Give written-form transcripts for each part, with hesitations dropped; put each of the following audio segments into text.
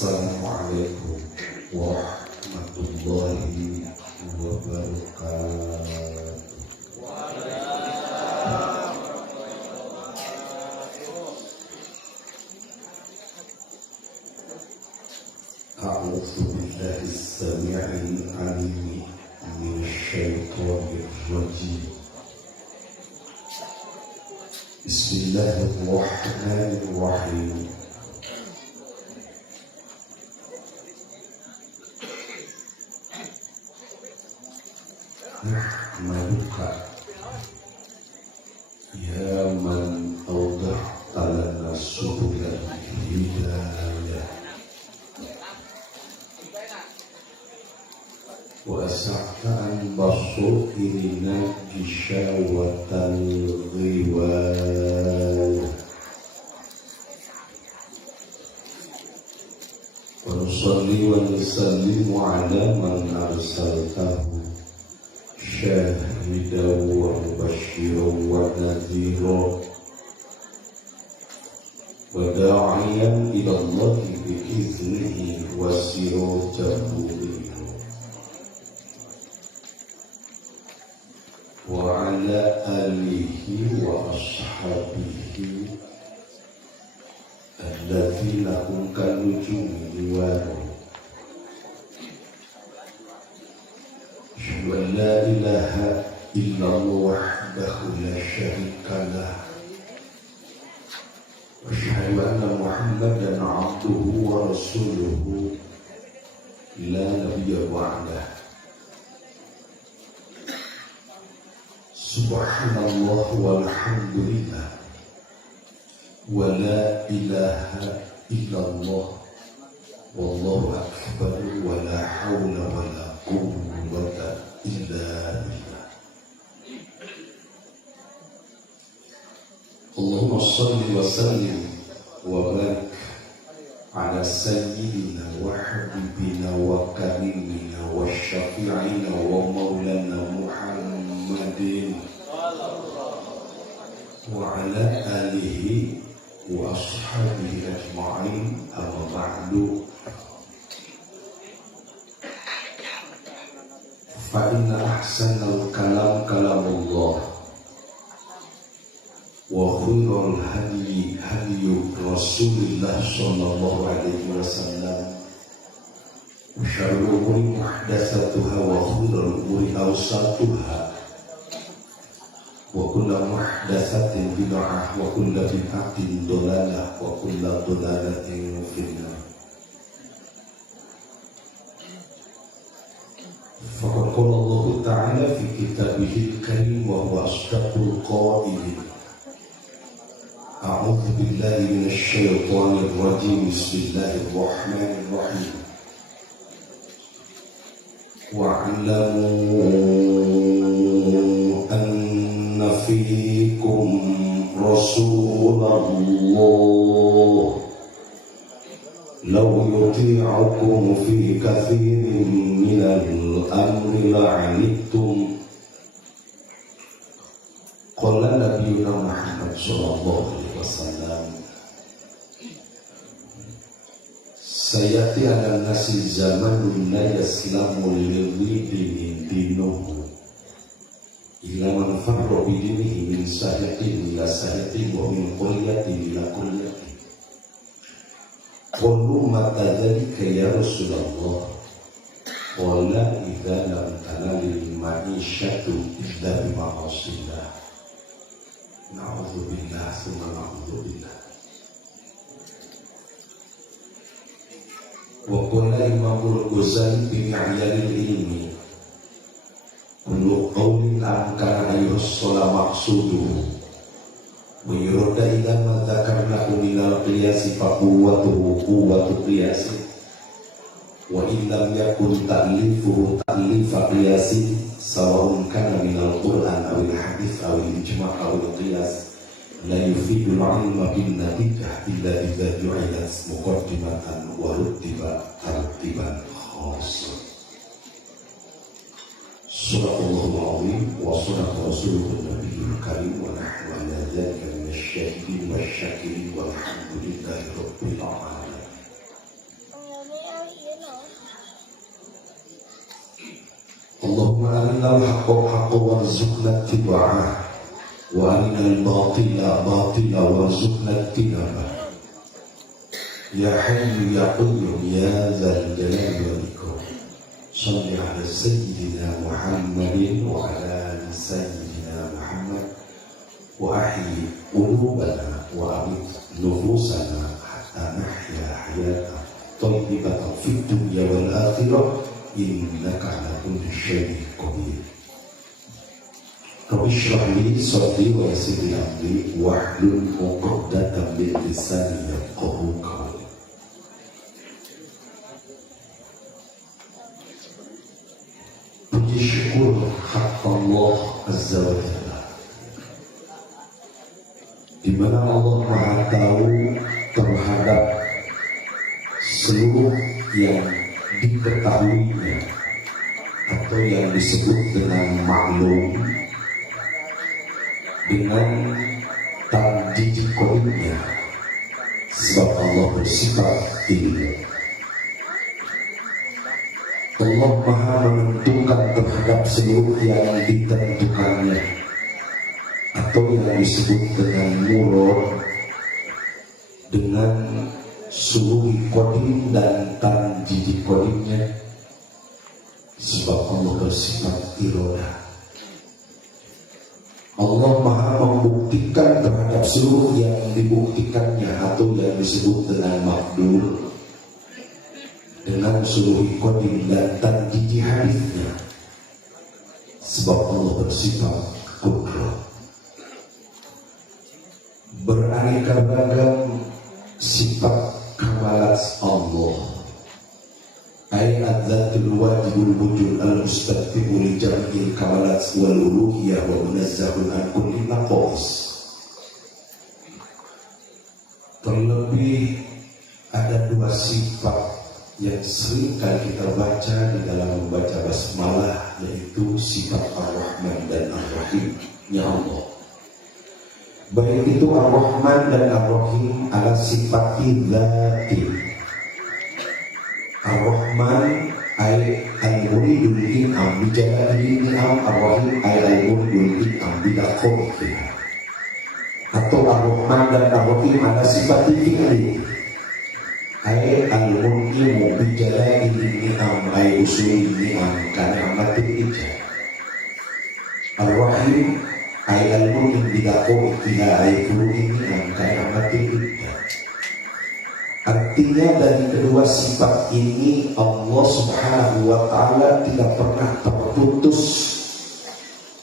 Assalamualaikum warahmatullahi wabarakatuh. A'udzu billahi as-sami'il 'alim minasyaitonir rajim. Bismillahirrahmanirrahim. Nahmaduka ya man awdahta lana subulal hidayah wa as'ata an basairina gisyawatal riwayah wa nusalli wa nusallimu ala man arsaltahu syahidan wa mubasysyiran wa nadhiran wa da'iyan ila Allah bi iznihi wa sirajan munira wa ala alihi wa ashabihi alladzina hum kanujumi liwaro. Asyhadu an la ilaha illallah wahdahu la syarika lah wa asyhadu anna Muhammadan abduhu wa rasuluhu la nabiyya ba'dah. Subhanallah walhamdulillah wa la ilaha illallah wallahu akbar wa la hawla wa la quwwata illa billah. Allahumma shalli wa sallim wa barik ala sayyidina wa habibina wa karimina wa syafi'ina wa maulana Muhammadin wa ala alihi wa ashabihi ajma'in, amma ba'du. Fa inna ahsanal kalam kalamullah wa khairul hadi hadiyu Rasulillah sallallahu alaihi wasallam wa syarrul umuri muhdatsatuha wa khairul umuri awsatuha wa kullu muhdatsatin bid'ah wa kullu bid'atin dhalalah wa kullu dhalalatin finnar. Faqad qala Allah Ta'ala fi kitabihil karim wa huwa asdaqul qailin. A'udzu billahi minasy syaithanir rajim. Bismillahirrahmanirrahim. Wa'lamu anna fiikum Rasulullah law yuti'ukum fi kathirin minal amri la'anittum. Qala nabiyuna Muhammad sallallahu alaihi wasallam, sayati ala nasi zamanun la yaslamu lidini dinuhu ila man farra bidinihi min sahatin ila sahatin wa min qulyatin ila qulyatin. Qalu mata dzalika ya Rasulullah? Qala idza lam tanalil ma'isyatu illa bi ma'asillah. Na'udzubillah tsumma na'udzubillah. Wa qala Imamul Ghazali bi mi'yaril ilmi kullu qawlin amkana yussala maqsuduhu wa yurada ila ma dzakarnahu minal qiyasi fa quwwatuhu quwwatu qiyasi wa illam yakun ta'lifuhu ta'lifa qiyasi sawa'un kana minal Qur'an awil hadith awil ijma' awil qiyas la yufidul ilma bin natijah illa idza ju'ilat muqaddimatan wa rutiba tartiban khassa. Sadaqallahul azim wa sadaqa rasulun nabiyul karim wa nahnu ala dzalika minasyahidin wasyakirin walhamdulillahi rabbil alamin. arinal haqqa haqqan warzuqna ittiba'ah wa arinal batila batila warzuqna ijtinabah. Ya Hayyu ya Qayyum ya Dzal Jalali wal Ikram. Shalli ala sayyidina Muhammadin wa ala ali sayyidina Muhammad wa ahyi qulubana wa amit nufusana hatta nahya hayatan thayyibatan fid dunya wal akhirah innaka ala kulli syai'in qadir. Rabbi shrah li sadri wa yassir li amri wahlul 'uqdatam min lisani yafqahu qawli. Puji syukur hak Allah Azza wa Jalla, di mana Allah Maha Tahu terhadap seluruh yang diketahuinya atau yang disebut dengan maklum, dengan tanjid kodimnya, sebab Allah bersifat ilmu. Allah Maha menentukan terhadap seluruh yang ditentukannya atau yang disebut dengan murad dengan seluruh kodim dan tanjid kodimnya, sebab Allah bersifat iroda. Allah Maha membuktikan terhadap seluruh yang dibuktikannya atau yang disebut dengan makdur dengan seluruh kodim dan tanjid hadisnya, sebab Allah bersifat kudrat. Beraneka beragam sifat kamalat Allah, ayat dzatul wajibul wujud al-mustafi'u li jami'il kamalat wal uluhiyah wa munazzahun an kulli naqais. Terlebih ada dua sifat yang sering kali kita baca di dalam membaca basmalah, yaitu sifat Ar-Rahman dan Ar-Rahim nya Allah. Baik itu Ar-Rahman dan Ar-Rahim adalah sifat dzati. Ar-Rahman ay al-muridul in'am bi jalalihi ni'am, Ar-Rahim ay al-muridul in'am bi laqabihi. Atau Ar-Rahman dan Ar-Rahim adalah sifat fi'li ay al-mun'imu bi jalalihi ni'am ay usul ni'am kana amatil ijab. Ar-Rahim ay al-mun'im bi laqabihi ay furu'i ni'am kana amatil ijab. Artinya dari kedua sifat ini Allah Subhanahu wa Ta'ala tidak pernah terputus,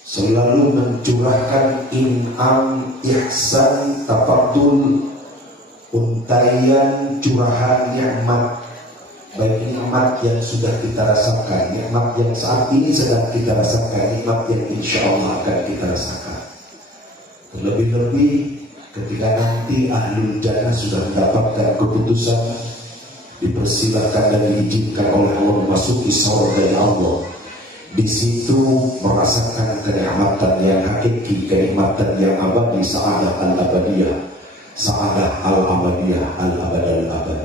selalu mencurahkan in'am, ihsan, tafaddul, untaian, curahan nikmat, baik nikmat yang sudah kita rasakan, nikmat yang saat ini sedang kita rasakan, nikmat yang insya Allah akan kita rasakan. Terlebih-lebih ketika nanti ahlul jannah sudah mendapatkan keputusan, dipersilahkan dan diizinkan oleh Allah memasuki surga dari Allah. Di situ merasakan kenikmatan yang hakiki, kenikmatan yang abadi, sa'adah al-abadiyah, sa'adah al-abadiyah, al-abad al-abad.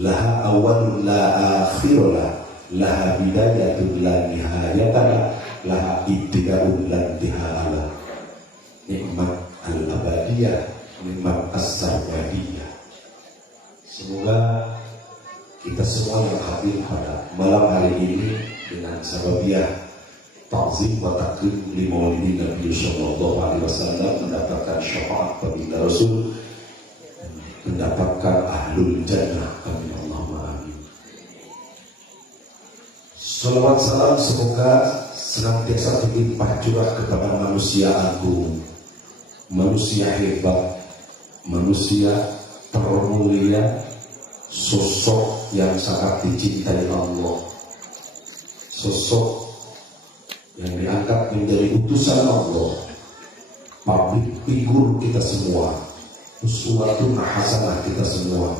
Laha awalun la akhirlah, laha bidayatun la nihayatala, laha ibtidaun la intihala. Nikmat al-abadiyah, nikmat as-sarmadiyah. Semoga kita semua yang hadir pada malam hari ini dengan sababiah ta'zim wa takrim li maulidi Nabi sallallahu alaihi wasallam mendapatkan syafaat baginda Rasul, mendapatkan ahlul jannah. Amin Allahumma amin. Salawat salam semoga senantiasa berlimpah curah kepada manusia agung, manusia hebat, manusia termulia, sosok yang sangat dicintai Allah, sosok yang diangkat menjadi utusan Allah, public figure kita semua, uswatun hasanah kita semua,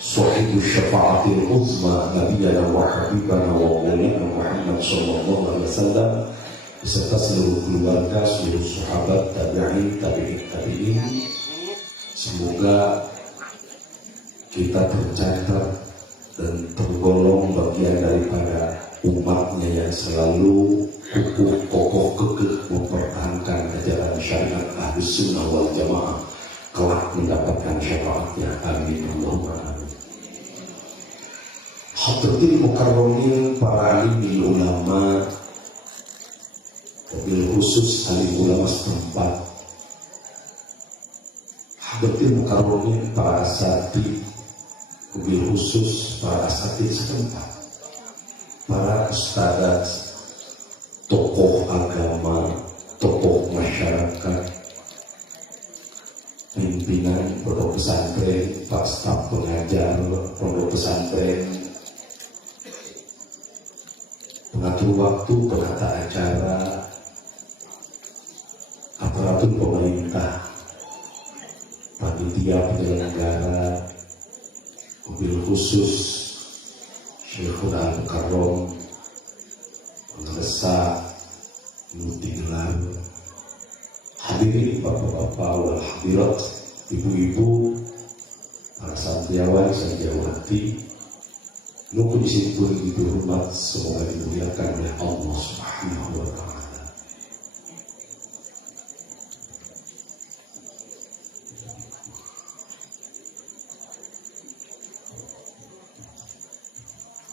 sahibus syafaatil uzma nabiyana wa habibana wa maulana Muhammad sallallahu alaihi wasallam, beserta seluruh keluarga, seluruh sahabat, tabi'in. Semoga kita tercatat dan tergolong bagian daripada umatnya yang selalu kukuh kokoh kekeh mempertahankan ajaran syariat Ahlus Sunnah wal Jamaah kelak mendapatkan syafaatnya. Amin Allahumma amin. Hadratil mukarramin, para alim ulama, wabil khusus alim ulama setempat, hadratil mukarramin, para asatidz, wabil khusus para asatidz setempat, para ustadz, tokoh agama, tokoh masyarakat, pimpinan pondok pesantren, pak staf pengajar pondok pesantren, pengatur waktu, penata acara, aparatur pemerintah, panitia penyelenggara, mobil khusus Syekhul Al-Mukarram, pengesak, mutigelar, hadirin bapak-bapak wal hadirat, ibu-ibu, para santriawan, santriawati, nunggu disimpul dihormat, semoga dimuliakan oleh Allah Subhanahu wa Ta'ala.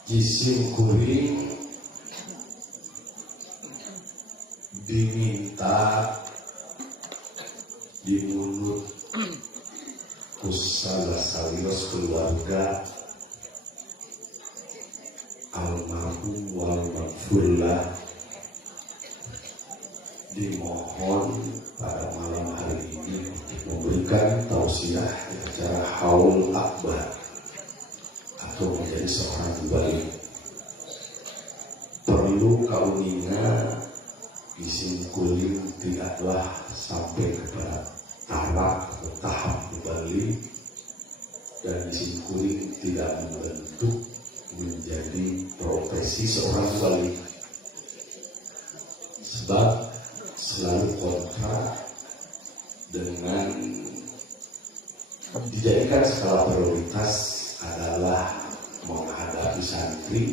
Jisim kuring diminta dimunut salah salios keluarga almarhum wal maghfurlah, dimohon pada malam hari ini untuk memberikan tausiah di acara haul akbar atau menjadi seorang mubalik. Perlu kaunina isim kuling tidaklah sampai kepada taraf atau tahap mubalik, dan isim kuling tidak membentuk menjadi profesi seorang mubalik, sebab selalu kontra dengan dijadikan skala prioritas adalah menghadapi santri,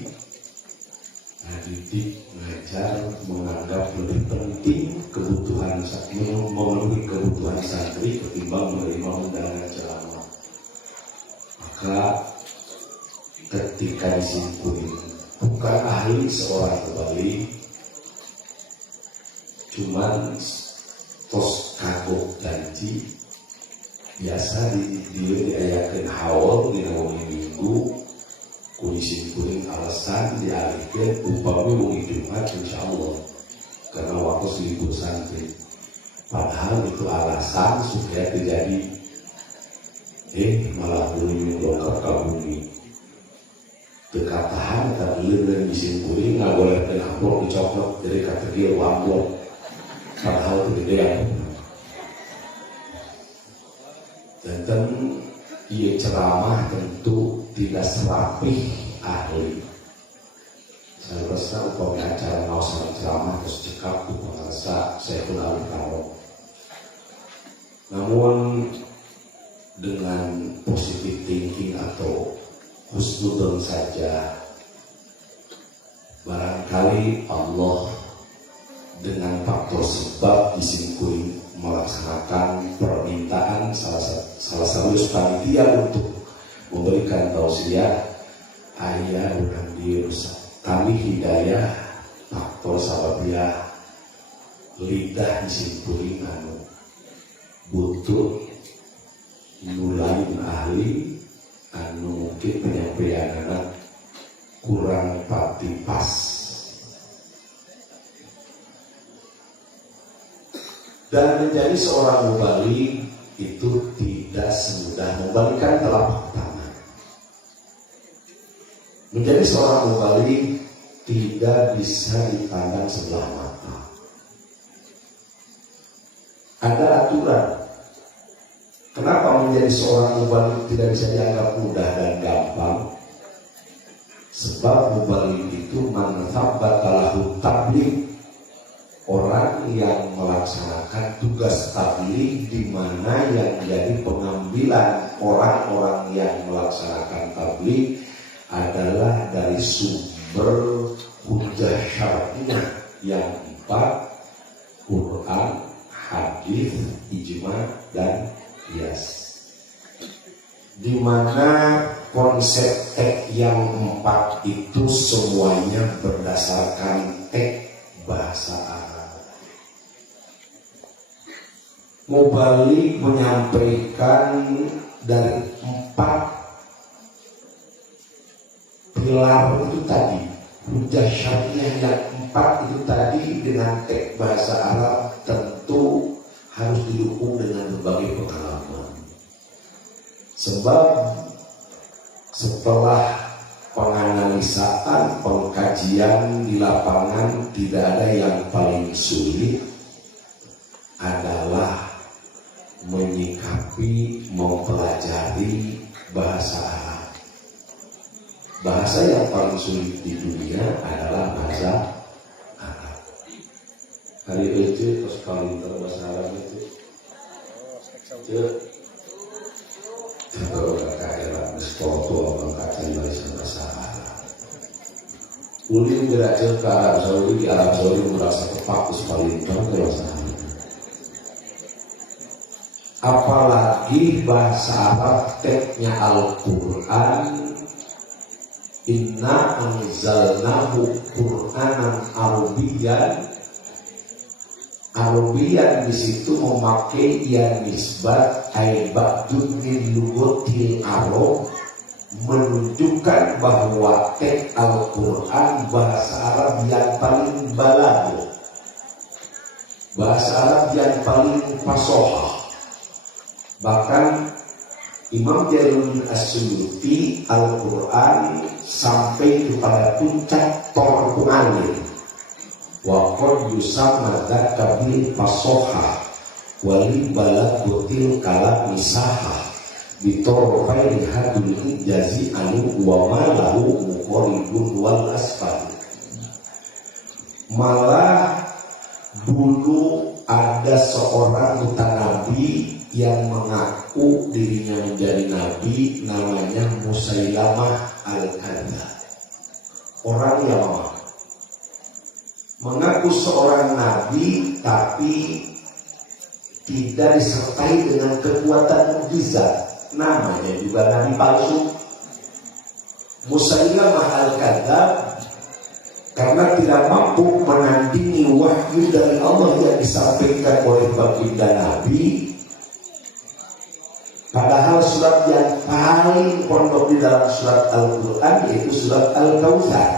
didik, mengajar, menganggap lebih penting kebutuhan memenuhi kebutuhan santri ketimbang menerima undangan ceramah. Maka ketika disimpulkan bukan ahli seorang mubalik, cuman tos kagok janji biasa diayakan haul di nawangi minggu, kondisi kuring alasan dialihkan upami wong Jumat insyaallah karena waktu libur santri, padahal itu alasan supaya terjadi malah bumi dongkar ke bumi dekatahan tak dan bisin kuring nggak boleh dan amplop dicoklat jadi kata dia amplop padahal kegedean. Dan ia ceramah tentu tidak serapih ahli. Saya rasa upaya acara mau sama ceramah terus cekap merasa saya kenal kalau. Namun dengan positive thinking atau husnudon saja, barangkali Allah dengan faktor sebab disingkui melaksanakan permintaan salah satu panitia untuk memberikan tausiah ayah bukan dirusak kami hidayah faktor sababnya lidah disimpuli butuh mulai ahli mungkin penyampaian anak kurang pati pas. Dan menjadi seorang mubalik itu tidak semudah membalikan telapak tangan. Menjadi seorang mubalik tidak bisa dipandang sebelah mata. Ada aturan. Kenapa menjadi seorang mubalik tidak bisa dianggap mudah dan gampang? Sebab mubalik itu manfaat lahu tabligh, orang yang melaksanakan tugas tabligh, di mana yang jadi pengambilan orang-orang yang melaksanakan tabligh adalah dari sumber hujjah syar'iyyah, yang empat, Quran, hadis, ijma, dan qiyas. Di mana konsep teks yang empat itu semuanya berdasarkan teks bahasa Arab. Mubalik menyampaikan dari empat pilar itu tadi, hujjah syariah yang empat itu tadi dengan teks bahasa Arab tentu harus didukung dengan berbagai pengalaman. Sebab setelah penganalisaan, pengkajian di lapangan, tidak ada yang paling sulit adalah menyikapi, mempelajari bahasa Arab. Bahasa yang paling sulit di dunia adalah bahasa Arab. Hari itu terus paling bahasa Arab itu. Kalau kaya foto mengkaji bahasa Arab. Ulin gerak ke Arab Saudi, di Arab Saudi merasa kepakus paling bahasa Arab. Apalagi bahasa Arab teksnya Al-Quran, inna anzalnahu Qur'anan Arabiyan di situ memakai ya nisbat ba'dun min lugatil Arab, menunjukkan bahwa teks Al-Quran bahasa Arab yang paling balaghah, bahasa Arab yang paling fasahah. Bahkan Imam Jalaluddin As-Suyuti Al-Quran sampai kepada puncak Qur'anil. Wa qad yusamma dzaka bil fasoha wali balaghatil kalam misaha bitorfai hadul ijazi anu wa malahu muqaribun wal asfal. Malah dulu ada seorang mutanabi yang mengaku dirinya menjadi nabi, namanya Musailamah al-Kadzdzab, orang Yaman. Mengaku seorang nabi tapi tidak disertai dengan kekuatan mukjizat, namanya juga nabi palsu. Musailamah al-Kadzdzab karena tidak mampu menandingi wahyu dari Allah yang disampaikan oleh baginda Nabi, padahal surat yang paling pondok di dalam surat Al-Quran yaitu surat Al-Kautsar.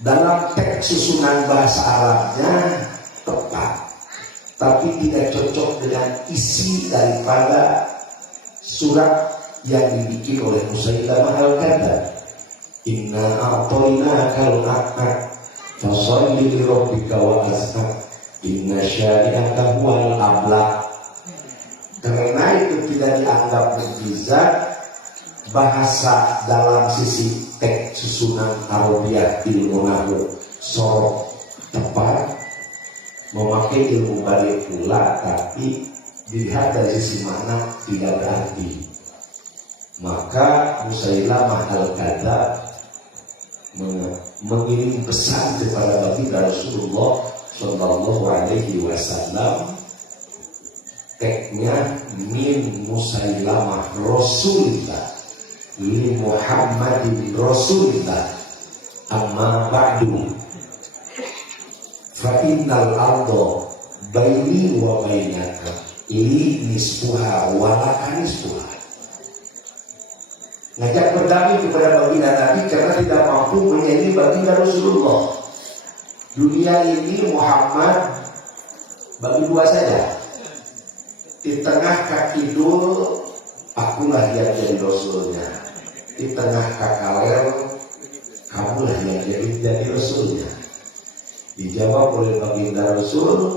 Dalam teks susunan bahasa Arabnya tepat, tapi tidak cocok dengan isi daripada surat yang dibikin oleh Musailamah al-Kadzdzab. Inna a'tainakal haqqa fasholli li rabbika wanhar inna syani'aka huwal abtar. Karena itu tidak dianggap mukjizat, bahasa dalam sisi teks susunan Arabiah ilmu nahwu sorok tepat, memakai ilmu balik pula, tapi dilihat dari sisi mana tidak berarti. Maka Musailamah al-Kadzdzab mengirim pesan kepada baginda Rasulullah Shallallahu Alaihi Wasallam. Teksnya min Musailamah Rasulillah li Muhammadin Rasulillah amma ba'du fa innal arda baini wa bainaka li nisfuha wa laka nisfuha. Ngajak berdamai kepada baginda Nabi karena tidak mampu menyayangi baginda Rasulullah. Dunia ini Muhammad bagi dua saja. Di tengah kaki dul, akulah yang jadi Rasulnya. Di tengah kakalel, kamulah yang jadi Rasulnya. Dijawab oleh baginda Rasul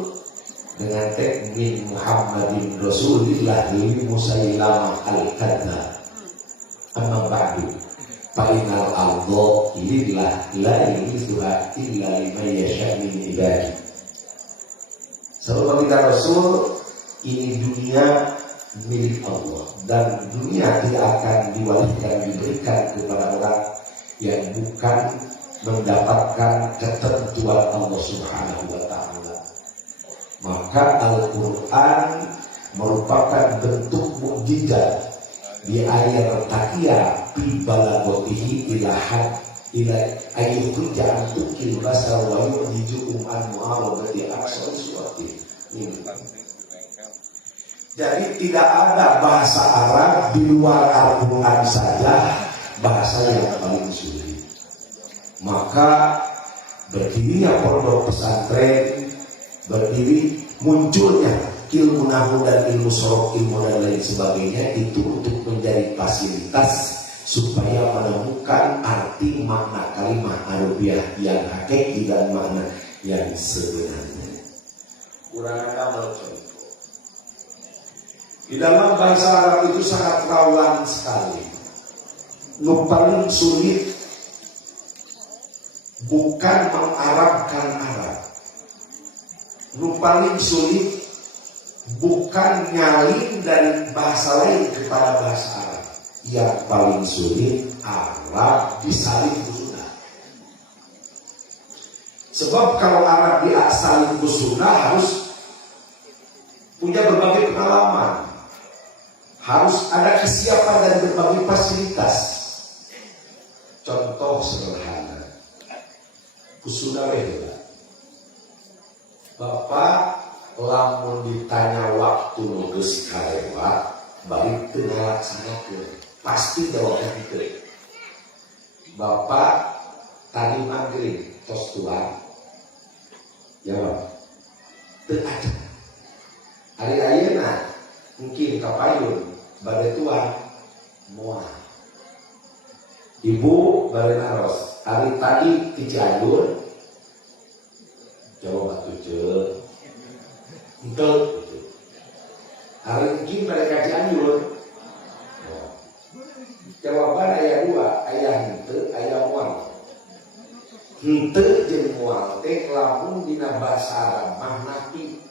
dengan teks min Muhammadin Rasulillah li Musailamah al-Kadzdzab. Amma ba'du fa innal arda lillah la yurithuha illa liman yasha' min ibadi. Sebab baginda Rasul, ini dunia milik Allah dan dunia tidak akan diwariskan, diberikan kepada orang yang bukan mendapatkan ketentuan Allah Subhanahu wa Ta'ala. Maka Al-Quran merupakan bentuk mukjizat di ayat takiyah fi balagotihi ilahat ila ayyukhja antukil basar wa yujizukum an mu'awadati aksar suati. Jadi tidak ada bahasa Arab di luar Al-Quran saja bahasa yang paling sulit. Maka berdirinya pondok pesantren, berdiri munculnya ilmu nahwu dan ilmu sorof, ilmu dan lain sebagainya itu untuk menjadi fasilitas supaya menemukan arti makna kalimat Arabiah yang hakiki dan makna yang sebenarnya. Kurang ada contoh. Di dalam bahasa Arab itu sangat rawan sekali. Nu paling sulit bukan mengarabkan Arab. Nu paling sulit bukan nyalin dari bahasa lain kepada bahasa Arab. Yang paling sulit Arab disalin sunnah. Sebab kalau Arab disalin sunnah harus punya berbagai pengalaman, harus ada kesiapan dan berbagai fasilitas. Contoh sederhana, kusuna wehla. Bapak lamun ditanya waktu nulis karewat, balik tengah laksanakeun, pasti jawabnya gitu. Bapak tadi maghrib tos tuan, jawab teu ada. Hari ayeuna mungkin kapayun bade tuan moal. Ibu bade naros, hari tadi di Cianjur jawab atuh ceul. Entel hari ini mereka Cianjur. Jawaban ayat dua, ayat henteu, ayat mual. Henteu jeung mual teh lamun dina basa Arab mah napi.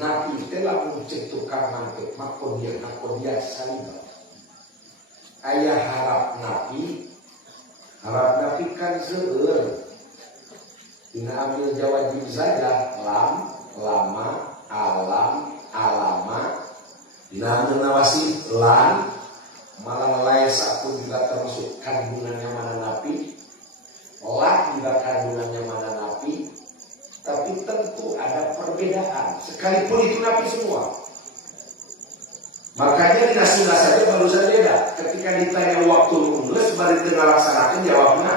Napi teh lamun cek tukang mangkep makon dia salibah. Ayah harap napi kan seueur. Dina ambil jawab saja lam, lama, alam, alama. Dina ambil nawasi lan, malah laisa pun juga termasuk kandungannya mana napi. Lah juga kandungannya mana napi. Tapi tentu ada perbedaan, sekalipun itu napi semua. Makanya di Nasuna saja baru saja beda. Ketika ditanya waktu nulis, baru tengah laksanakan jawabnya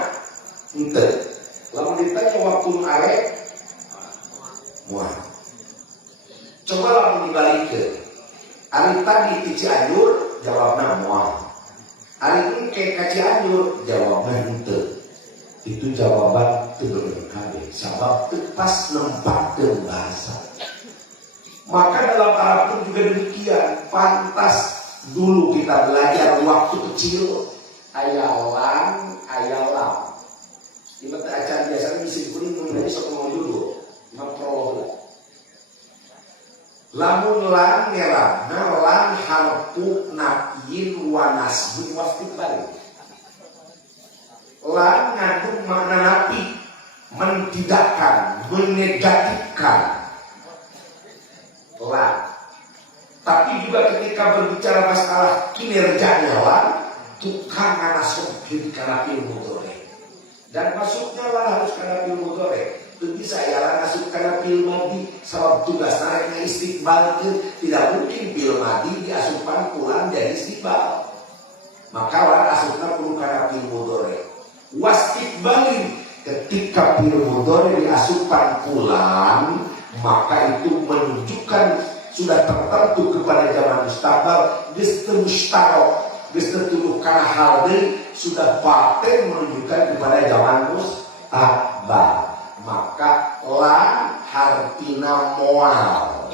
ente. Lalu ditanya waktu arek, muah. Coba lalu dibalikin. Hari tadi di Cianjur, jawabnya muah. Hari ini ke Cianjur, jawabnya ente. Itu jawaban terberkali. Sebab pas nempat ke bahasa. Maka dalam Arab pun juga demikian. Pantas dulu kita belajar waktu kecil ayalan, ayalam. Di mata acara biasanya disimpulin mengenai satu judul, memperoleh. Lamun lan ngerana lan harfu nafyin wa nasbun wastifal. Lan ngandung makna nafi, mentidakkan, menegatifkan. Lan. Tapi juga ketika berbicara masalah kinerjanya lan, tukang anasuk karena ilmu mudhari. Dan masuknya lan harus karena ilmu mudhari. Itu bisa ya lan masuk karena ilmu madi. Sebab tugas naiknya istiqbal itu tidak mungkin ilmu madi diasupkan pulang dari istiqbal. Maka lan asupnya perlu karena ilmu mudhari. Wastiqbalin ketika ilmu mudhari diasupkan pulang, maka itu menunjukkan sudah tertentu kepada zaman mustaqbal, mustarok, karena hal ini sudah paten menunjukkan kepada zaman mustaqbal. Maka lan hartina moal,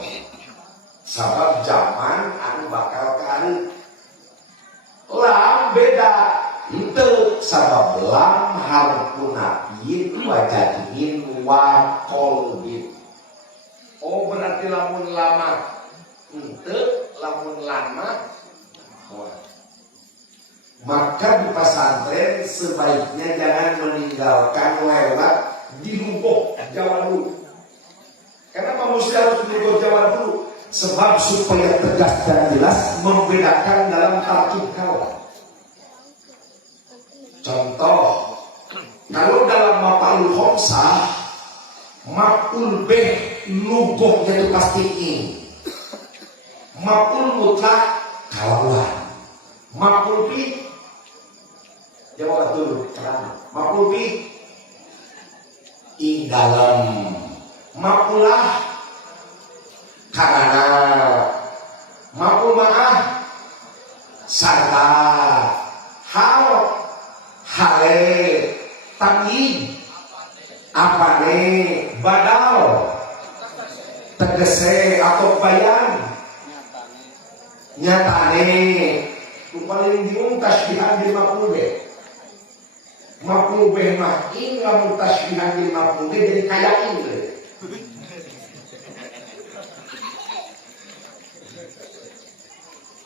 sebab zaman anu bakal kali. Lan beda, itu sebab lam harfu nafiyin wajadihin wa qalbin. Oh berarti lamun lama, ente lamun lama. Maka di pesantren sebaiknya jangan meninggalkan lewat di Lubuk Jawa dulu. Kenapa mesti harus di Lubuk Jawa dulu? Sebab supaya tegas dan jelas membedakan dalam tarkib kalam. Contoh, kalau dalam maf'ul khamsah, maf'ul bih lubuknya itu pasti in. Maf'ul mutlak kawan. Maf'ul bih jawab dulu, maf'ul bih ing dalam, maf'ulah karena, maf'ul ma'ah sarta, hal hale, tamyin apane, badal tegese atau bayan nyatane. Paling bingung tasbihan di maf'ul bih. Maf'ul bih mah in lamun tasbihan di maf'ul bih jadi kayak ini.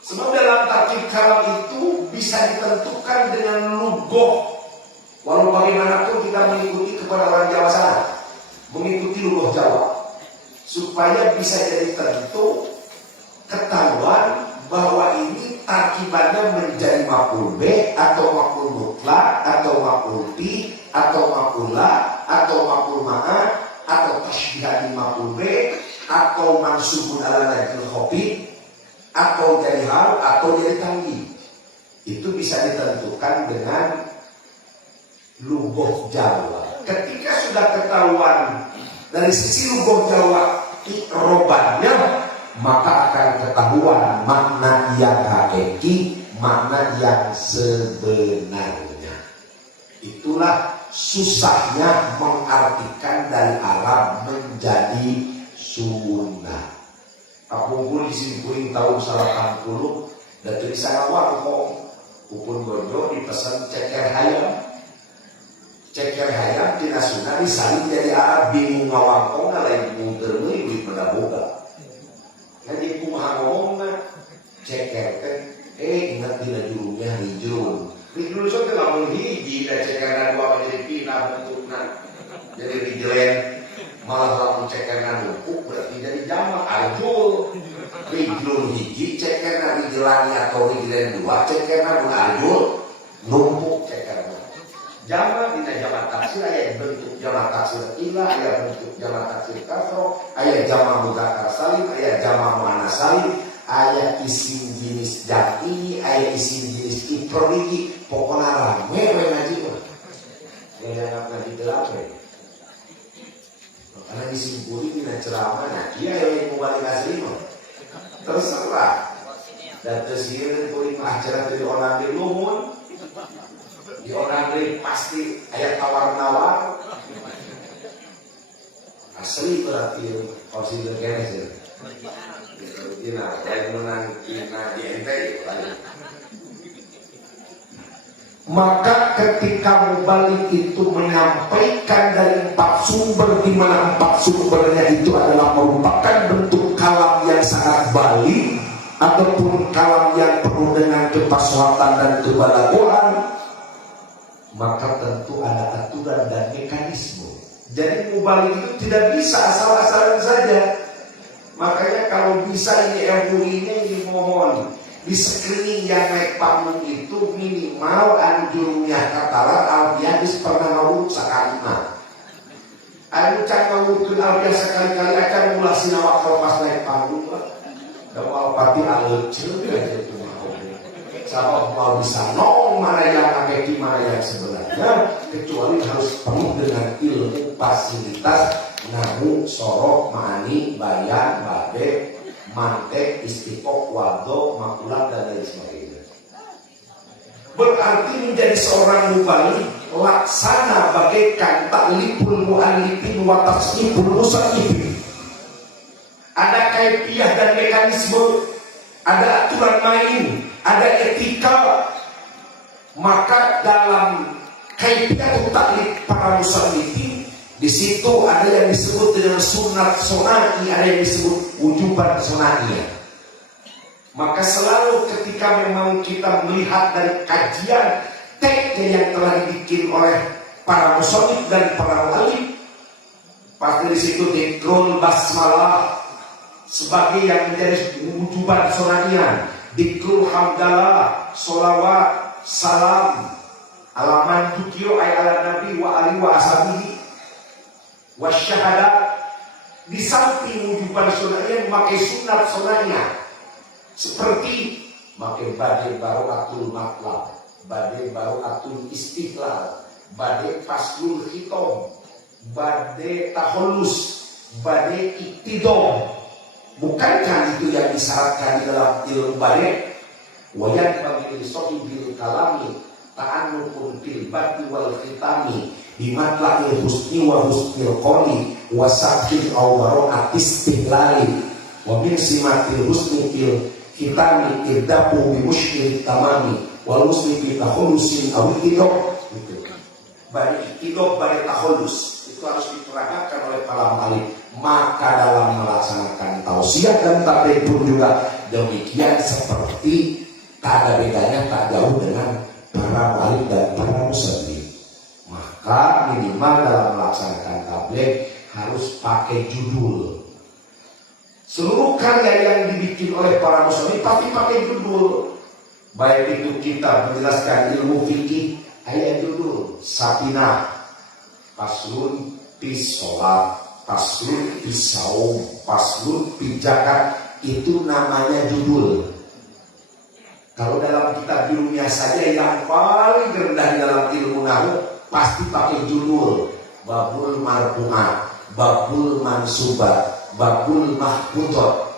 Sebab dalam tarkib kalam itu bisa ditentukan dengan lugah. Walau bagaimanapun kita mengikuti kepada orang Jawa sana, mengikuti lugah Jawa, supaya bisa jadi tentu ketahuan bahwa ini tarkibannya menjadi maf'ul bih atau maf'ul mutlak atau maf'ul bi atau maf'ulah atau maf'ul ma'ah atau tasbihah di maf'ul bih atau mansubun ala najil khofi atau jadi hal atau jadi tanggih. Itu bisa ditentukan dengan lugah Jawa. Ketika sudah ketahuan dari sisi lugah Jawa i'robannya, maka akan ketahuan makna yang hakiki, makna yang sebenarnya. Itulah susahnya mengartikan dari Arab menjadi sunnah. Aku pun disimpuin tahun 80 dan tulisan awal kok upun gojo dipesan ceker hayam. Ceker hayam tina sunnah disalin jadi Arab bingung ngawangkong lain bingung termui duit mendaboga. Jadi kumaha ngomongna ceker kan ingat dina jurungnya hijau. Hijau so teh lamun hiji da cekerna dua menjadi pinah bentukna jadi rijlen. Malah lamun cekerna numpuk berarti jadi jamak arjul. Rijlun hiji cekerna rijlani atau rijlen dua cekerna mun arjul numpuk cekerna. Jamak dina jamak taksir aya bentuk jamak taksir ilah, aya bentuk jamak taksir kasro, aya jamak mudzakkar salim, aya jamak muannas salim, aya isim jenis jami, aya isim jenis ifrodi. Pokokna rame we ngaji mah. Ya ngaji delapan. Karena disimpuli dina ceramah, nah dia yang mubalik asli mah terserah. Dan tersihir kuring ajaran dari orang di lumun, di orang di pasti ayat tawar-nawar asli berarti porsi berkenes ya. Ina, lain menang ina di ente Maka ketika mubalik itu menyampaikan dari 4 sumber, di mana 4 sumbernya itu adalah merupakan bentuk kalam yang sangat balik ataupun kalam yang penuh dengan kepaswatan dan kebalagoan, maka tentu ada aturan dan mekanisme. Jadi mubalik itu tidak bisa asal-asalan saja. Makanya kalau bisa ini MUI-nya dimohon di screening yang naik panggung itu minimal anjurnya katalan albiadis pernah ngawut sekali mah. Anu can ngawutkeun albiadis sekali-kali akan ulah sinawak kalau pas naik panggung lah. Dawal pati aleuceun aja itu mah. Sabab mau bisa nong mana yang hakiki mana yang sebenarnya, kecuali harus penuh dengan ilmu fasilitas nahu sorok ma'ani bayan babe mantek, istiqoq, wado, makulah dan lain sebagainya. Berarti menjadi seorang mubalik laksana bagaikan takliful mu'allifin wa tasniful musannifin. Ada kaifiah dan mekanisme, ada aturan main, ada etika. Maka dalam kaifiah taklif para musannifin, di situ ada yang disebut dengan sunat sonai, ada yang disebut wujuban sonai. Maka selalu ketika memang kita melihat dari kajian teksnya yang telah dibikin oleh para musonif dan para wali, pasti di situ dikrul basmalah sebagai yang menjadi wujuban sunanian, dikrul hamdalah, solawat, salam, alaman tukiro ay ala nabi wa ali wa ashabihi wasyahadat. Di samping wujuban sunanian memakai sunat sunanian seperti makin badai baro'atul matlab, badai baro'atul istiqlal, badai faslul khitom, badai taholus, badai iktidom. Bukankah itu yang disyaratkan di dalam ilmu badai? Wayan bagi sohibil kalami ta'anukun fil bati wal khitami bimatla'il husni wa husnil qoli wa sabtil awbaro'at istiqlali wa min simatil husni fil khitami irdapu bimushkil tamami wal husni fil tahulusin awikidok. Bari ikidok, bari taholus itu harus diperagakan oleh para alim. Maka dalam melaksanakan tausiah dan takbir pun juga demikian, seperti tak ada bedanya, tak jauh dengan para wali dan para muslim. Maka minimal dalam melaksanakan tabligh harus pakai judul. Seluruh karya yang dibikin oleh para muslim pasti pakai judul. Baik itu kita menjelaskan ilmu fikih, ayat judul Sakinah, Faslun fi sholat, Faslun fi saum, Faslun fi zakat, itu namanya judul. Kalau dalam kitab ilmiah saja yang paling rendah dalam ilmu nahwu pasti pakai judul. Babul marfu'at, babul mansubat, babul mahfutot.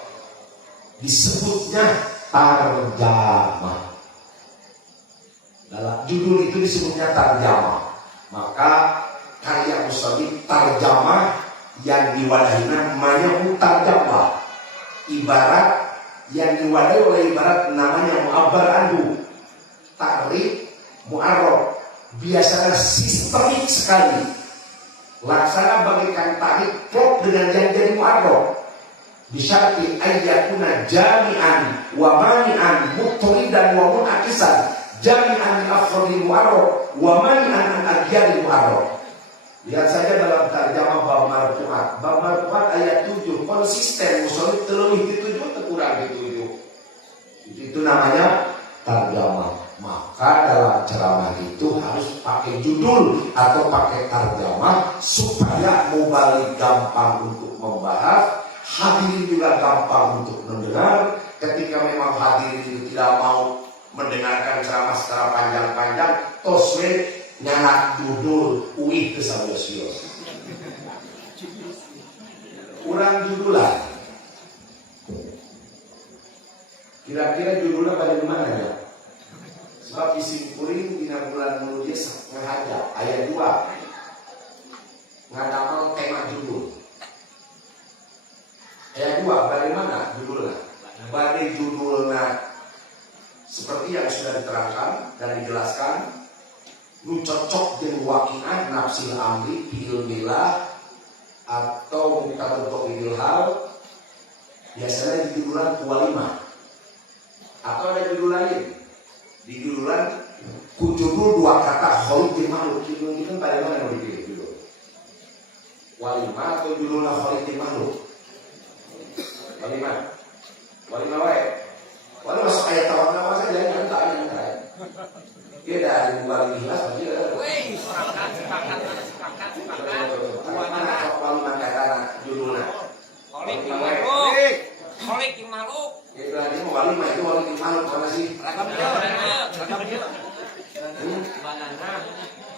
Disebutnya tarjamah. Dalam judul itu disebutnya tarjamah. Maka karya musannif tarjamah yang diwadahi namanya mutarjamah. Ibarat yang diwadahi oleh ibarat namanya mu'abbar anhu, takrib, mu'arrab. Biasanya sistemik sekali, laksana bagaikan takrib klop dengan yang jadi mu'arrab. Bisyarti ayyakuna jami'an wa mani'an mutoridan wa munakisan, jami'an afrodil mu'arrab wa mani'an an agyadil mu'arrab. Lihat saja dalam tarjamah bab marfu'at. Bab marfu'at ayat 7 konsisten, musannif terlebih ditujuh kurang ditujuh. Itu namanya tarjamah. Maka dalam ceramah itu harus pakai judul atau pakai tarjamah supaya mubalik gampang untuk membahas, hadirin juga gampang untuk mendengar. Ketika memang hadirin itu tidak mau mendengarkan ceramah secara panjang-panjang, toswe nyanak judul uih ke sabios-bios. Kurang judulan. Kira-kira judulnya bagaimana ya? Sebab isi kuring dina bulan mulut dia sengaja ayat 2 ngadamal tema judul. Ayat 2 bagaimana judulnya? Bagi judulnya seperti yang sudah diterangkan dan dijelaskan, nu cocok dengan waki'ah nafsil amri biilmillah atau mutabatok idilhal. Biasanya di judulan kuwalimah atau ada judul lain. Di judulan kujudul dua kata kholiqil makhluk. Judul itu pada mana mau dipilih judul? Walimah atau judulnya kholiqil makhluk? Walimah. Walimah wae. Walimah masuk ayat tawar nama saja yang tak. Dia dari bulan 15 lagi ada. Wih, sepakat. Mana walimah kata judulnya? Kholiqil makhluk. Kholiqil makhluk. Ya berarti walimah itu kholiqil makhluk mana sih? Rakam dia.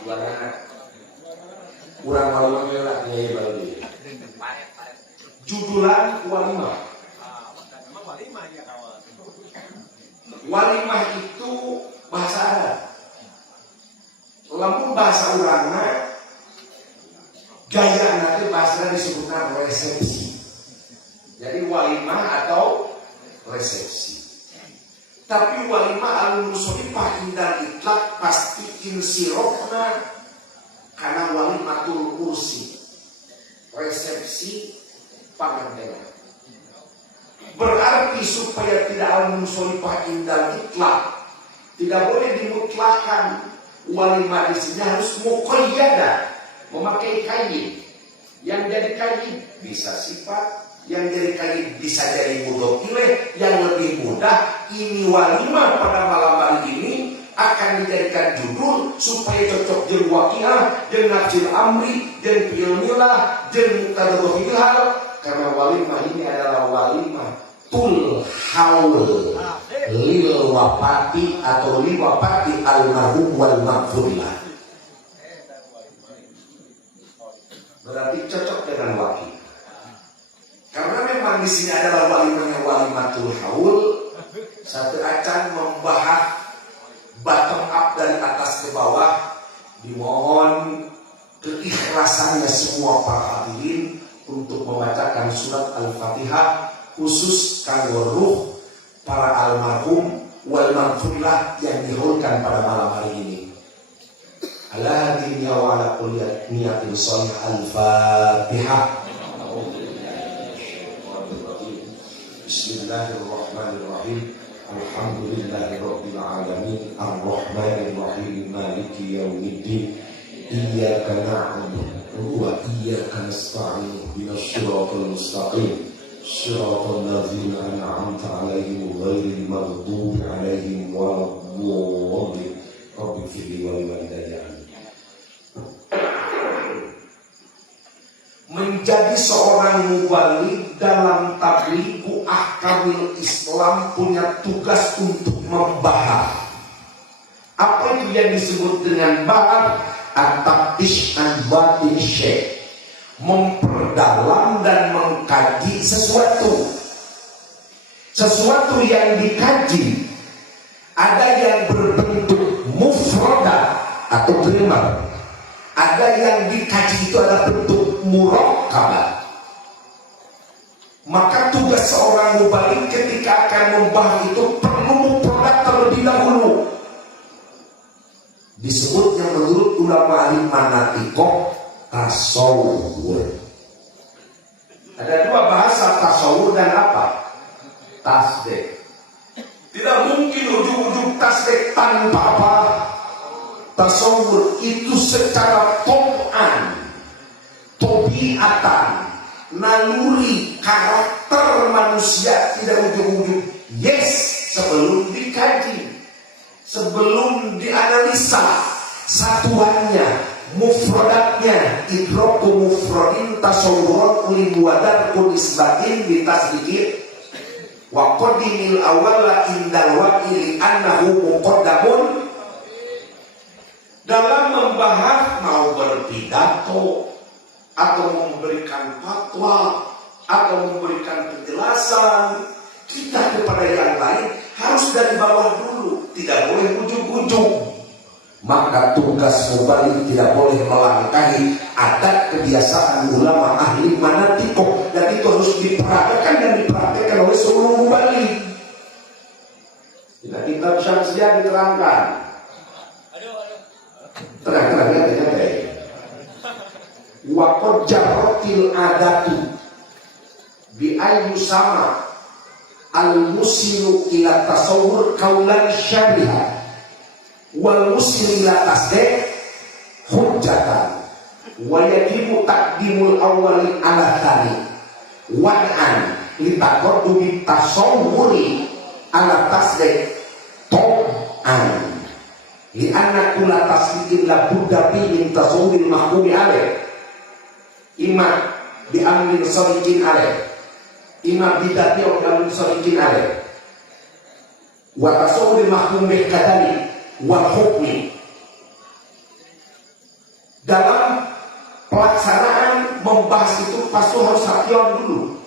Banana. Kurang walimah merah ya baru dia. Judulan walimah. Walimah itu bahasa Arab. Lamun bahasa urangna gaya nanti bahasa disebutkan resepsi. Jadi walimah atau resepsi. Tapi walimah al-musonifah indal itlaq pasti insirofna karena walimatul kursi, resepsi pengantin. Berarti supaya tidak al-munsolifah indal itlaq, tidak boleh dimutlakan. Walimah di sini harus muqayyadah, memakai kain. Yang jadi kain bisa sifat, yang jadi kain bisa jadi mudhof ilaih. Yang lebih mudah, ini walimah pada malam hari ini akan dijadikan judul supaya cocok jeung waqiah, jeung nafsil amri, jeung fi'il milah, jeung muqtadha fi'il. Karena walimah ini adalah walimah tul haul lil wafati atau li wafati almarhum wal maghfurlah. Berarti cocok dengan waqi. Karena memang di sini adalah walimahnya walimatul haul. Satu akan membahas bottom up dari atas ke bawah. Dimohon keikhlasannya semua para hadirin untuk membacakan surat Al-Fatihah, khusus kanggo ruh para almarhum wal maghfurlah yang dihaulkan pada malam hari ini. Ala hadin ya wa ala kulli niyatin shalih. Al-Fatihah. Bismillahirrahmanirrahim. Alhamdulillahirabbil alamin. Arrahmanir rahim. Maliki yaumiddin. Iyyaka na'budu wa iyyaka nasta'in. Ihdinas siratal mustaqim. Shiratal ladzina an'amta 'alaihim ghairil maghdubi 'alaihim waladdallin. Rabbighfirli wa liwalidayya. Menjadi seorang mubaligh dalam tabligu ahkamil Islam punya tugas untuk membahas. Apa itu yang disebut dengan bahas? At-taftish an batin syai', memperdalam dan mengkaji sesuatu yang dikaji. Ada yang berbentuk mufradat atau primer, ada yang dikaji itu ada bentuk murakkabah. Maka tugas seorang mubaligh ketika akan membahas itu perlu mufradat terlebih dahulu. Disebutnya menurut ulama ahli manatikoh tasawur. Ada dua bahasa, tasawur dan apa? Tasdik. Tidak mungkin ujung-ujung tasdik tanpa apa? Tasawur itu secara tobiatan, naluri, karakter manusia tidak ujung-ujung yes sebelum dikaji, sebelum dianalisa satuannya, mufradatnya. Idroku mufradin tasawuran ulimuadar kunisbatin bitasdikit wa qadimil awala indal wa'ili annahu muqaddamun. Dalam membahas mau berpidato atau memberikan fatwa atau memberikan penjelasan kita kepada yang lain harus dari bawah dulu, tidak boleh ujung-ujung. Maka tugas mubaligh tidak boleh melangkahi adat kebiasaan ulama ahli manatikoh, dan itu harus dipraktekkan oleh seluruh mubaligh. Tidak kitab Syamsiyah diterangkan. Terang-terang ya. Wa qad jarratil adatu bi ayyu sama al-musilu ila tasawwur kaulan syariha wal musilu ila tasdik hujjatan wa yajibu taqdimul awwali ala tsani wad'an li taqaddumi tasawwuri ala tasdik to'an li anna kula tasdiqin la budda min tasawwuril mahkumi alaih imma bi amrin sadiqin alaih imma bidati wa amrin sadiqin alaih wa tasawwuril mahkum bil qadari wal hukmi. Dalam pelaksanaan membahas itu pasti harus hati-hati dulu.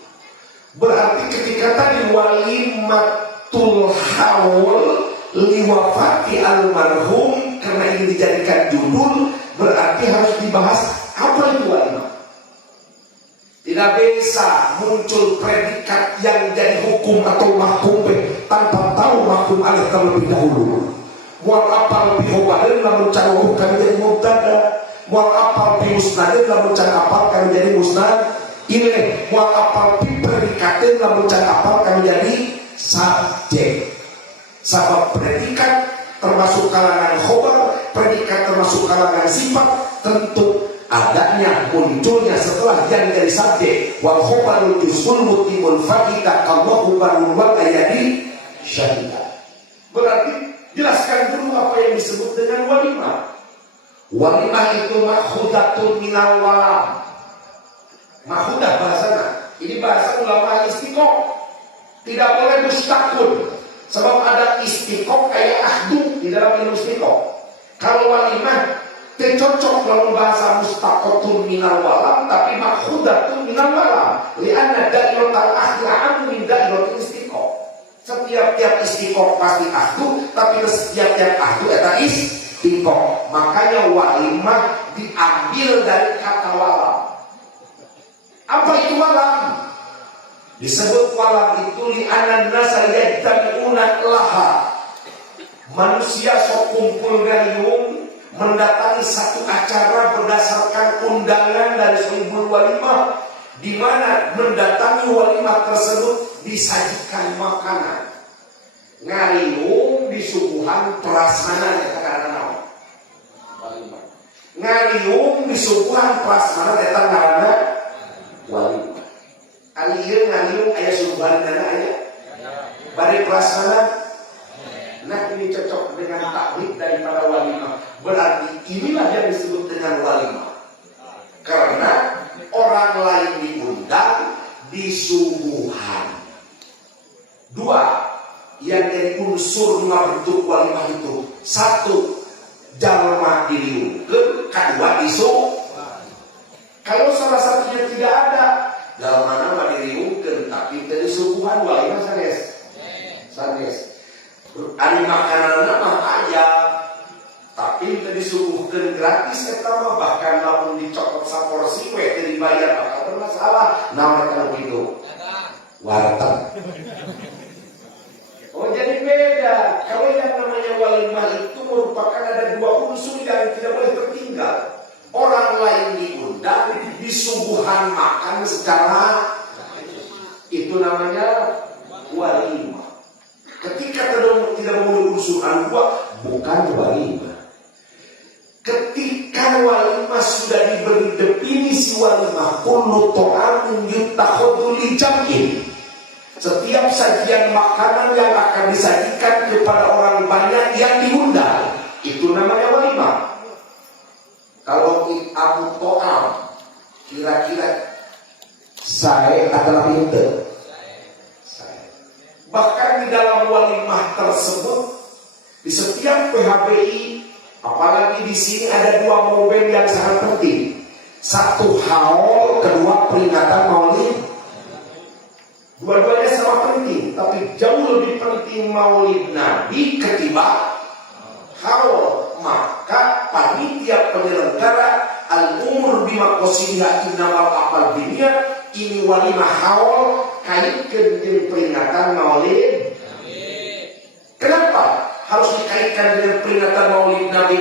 Berarti ketika tadi walimatul haul liwafati almarhum, karena ini dijadikan judul, berarti harus dibahas apa itu walimah. Tidak bisa muncul predikat yang jadi hukum atau mahkum tanpa tahu mahkum alih terlebih dahulu. Mual apal bi hubalin lamun can kan jadi mubtada, mual apal bi musnadin lamun can apal kan jadi musnad. Ini mual apal predikatin lamun can apal kami jadi subjek. Sabab predikat termasuk kalangan khobar, predikat termasuk kalangan sifat, tentu adanya munculnya setelah yang dari subjek. Wal khobarul juz'ul mutimul faqidah Allahu barul wal ayadi syahidah. Berarti jelaskan dulu apa yang disebut dengan walimah. Walimah itu makhudatun minal walam. Makhudah bahasanya. Ini bahasa ulama istiqoh. Tidak boleh mustaqul. Sebab ada istiqoh kayak ahdu di dalam ilmu istiqoh. Kalau walimah cocok dalam bahasa mustaqotun minal walam, tapi makhudatun minal walam. Lianna da'irotal ahla'am min da'irotul istiqoh. Setiap-tiap istiqoh pasti ahdu, tapi setiap-tiap ahdu eta istiqoh. Makanya walimah diambil dari kata walam. Apa itu walam? Disebut walam itu li'anan nasa yajtami'una laha. Manusia sok kumpul gayung mendatangi satu acara berdasarkan undangan dari sohibul walimah, di mana mendatangi walimah tersebut disajikan makanan. Ngariung disuguhan prasmanan kata-kata naon. Walimah. Ngariung disuguhan prasmanan eta ngaranna walimah. Alieu ngariung aya suguhan dana aya. Bari prasmanan. Nah ini cocok dengan taklid daripada walimah. Berarti inilah yang disebut dengan walimah. Karena orang lain diundang disuguhan. Dua yang jadi unsur ngabentuk walimah itu. Satu, jalma diliungkeun, kedua disuguhan. Kalau salah satunya tidak ada, jalma nama diliungkeun tapi teu disuguhan, walimah sanes. Sanes. Ari makanan mah aya, tapi teu disuguhkeun gratis eta mah, bahkan lamun dicokot saporsi we teu dibayar bakal bermasalah. Naon kana kitu? Warteg. Oh jadi beda. Kalau yang namanya walimah itu merupakan ada dua unsur yang tidak boleh tertinggal. Orang lain diundang, disuguhan makan secara itu namanya walimah. Ketika tidak memenuhi unsur dua, bukan walimah. Ketika walimah sudah diberi definisi walimah, kullu ta'amin yutakhadhu li jam'in. Setiap sajian makanan yang akan disajikan kepada orang banyak yang diundang, itu namanya walimah. Kalau Abu To'am, kira-kira saya adalah pinter. Bahkan di dalam walimah tersebut, di setiap PHBI, apalagi di sini ada dua momen yang sangat penting. Satu haul, kedua peringatan maulid. Dua-duanya sama penting, tapi jauh lebih penting maulid Nabi ketimbang haul. Maka panitia penyelenggara al-umur bima qasidiha innamal a'mal binniyat, ini walimah haul kaitkan dengan peringatan maulid. Kenapa harus dikaitkan dengan peringatan maulid Nabi?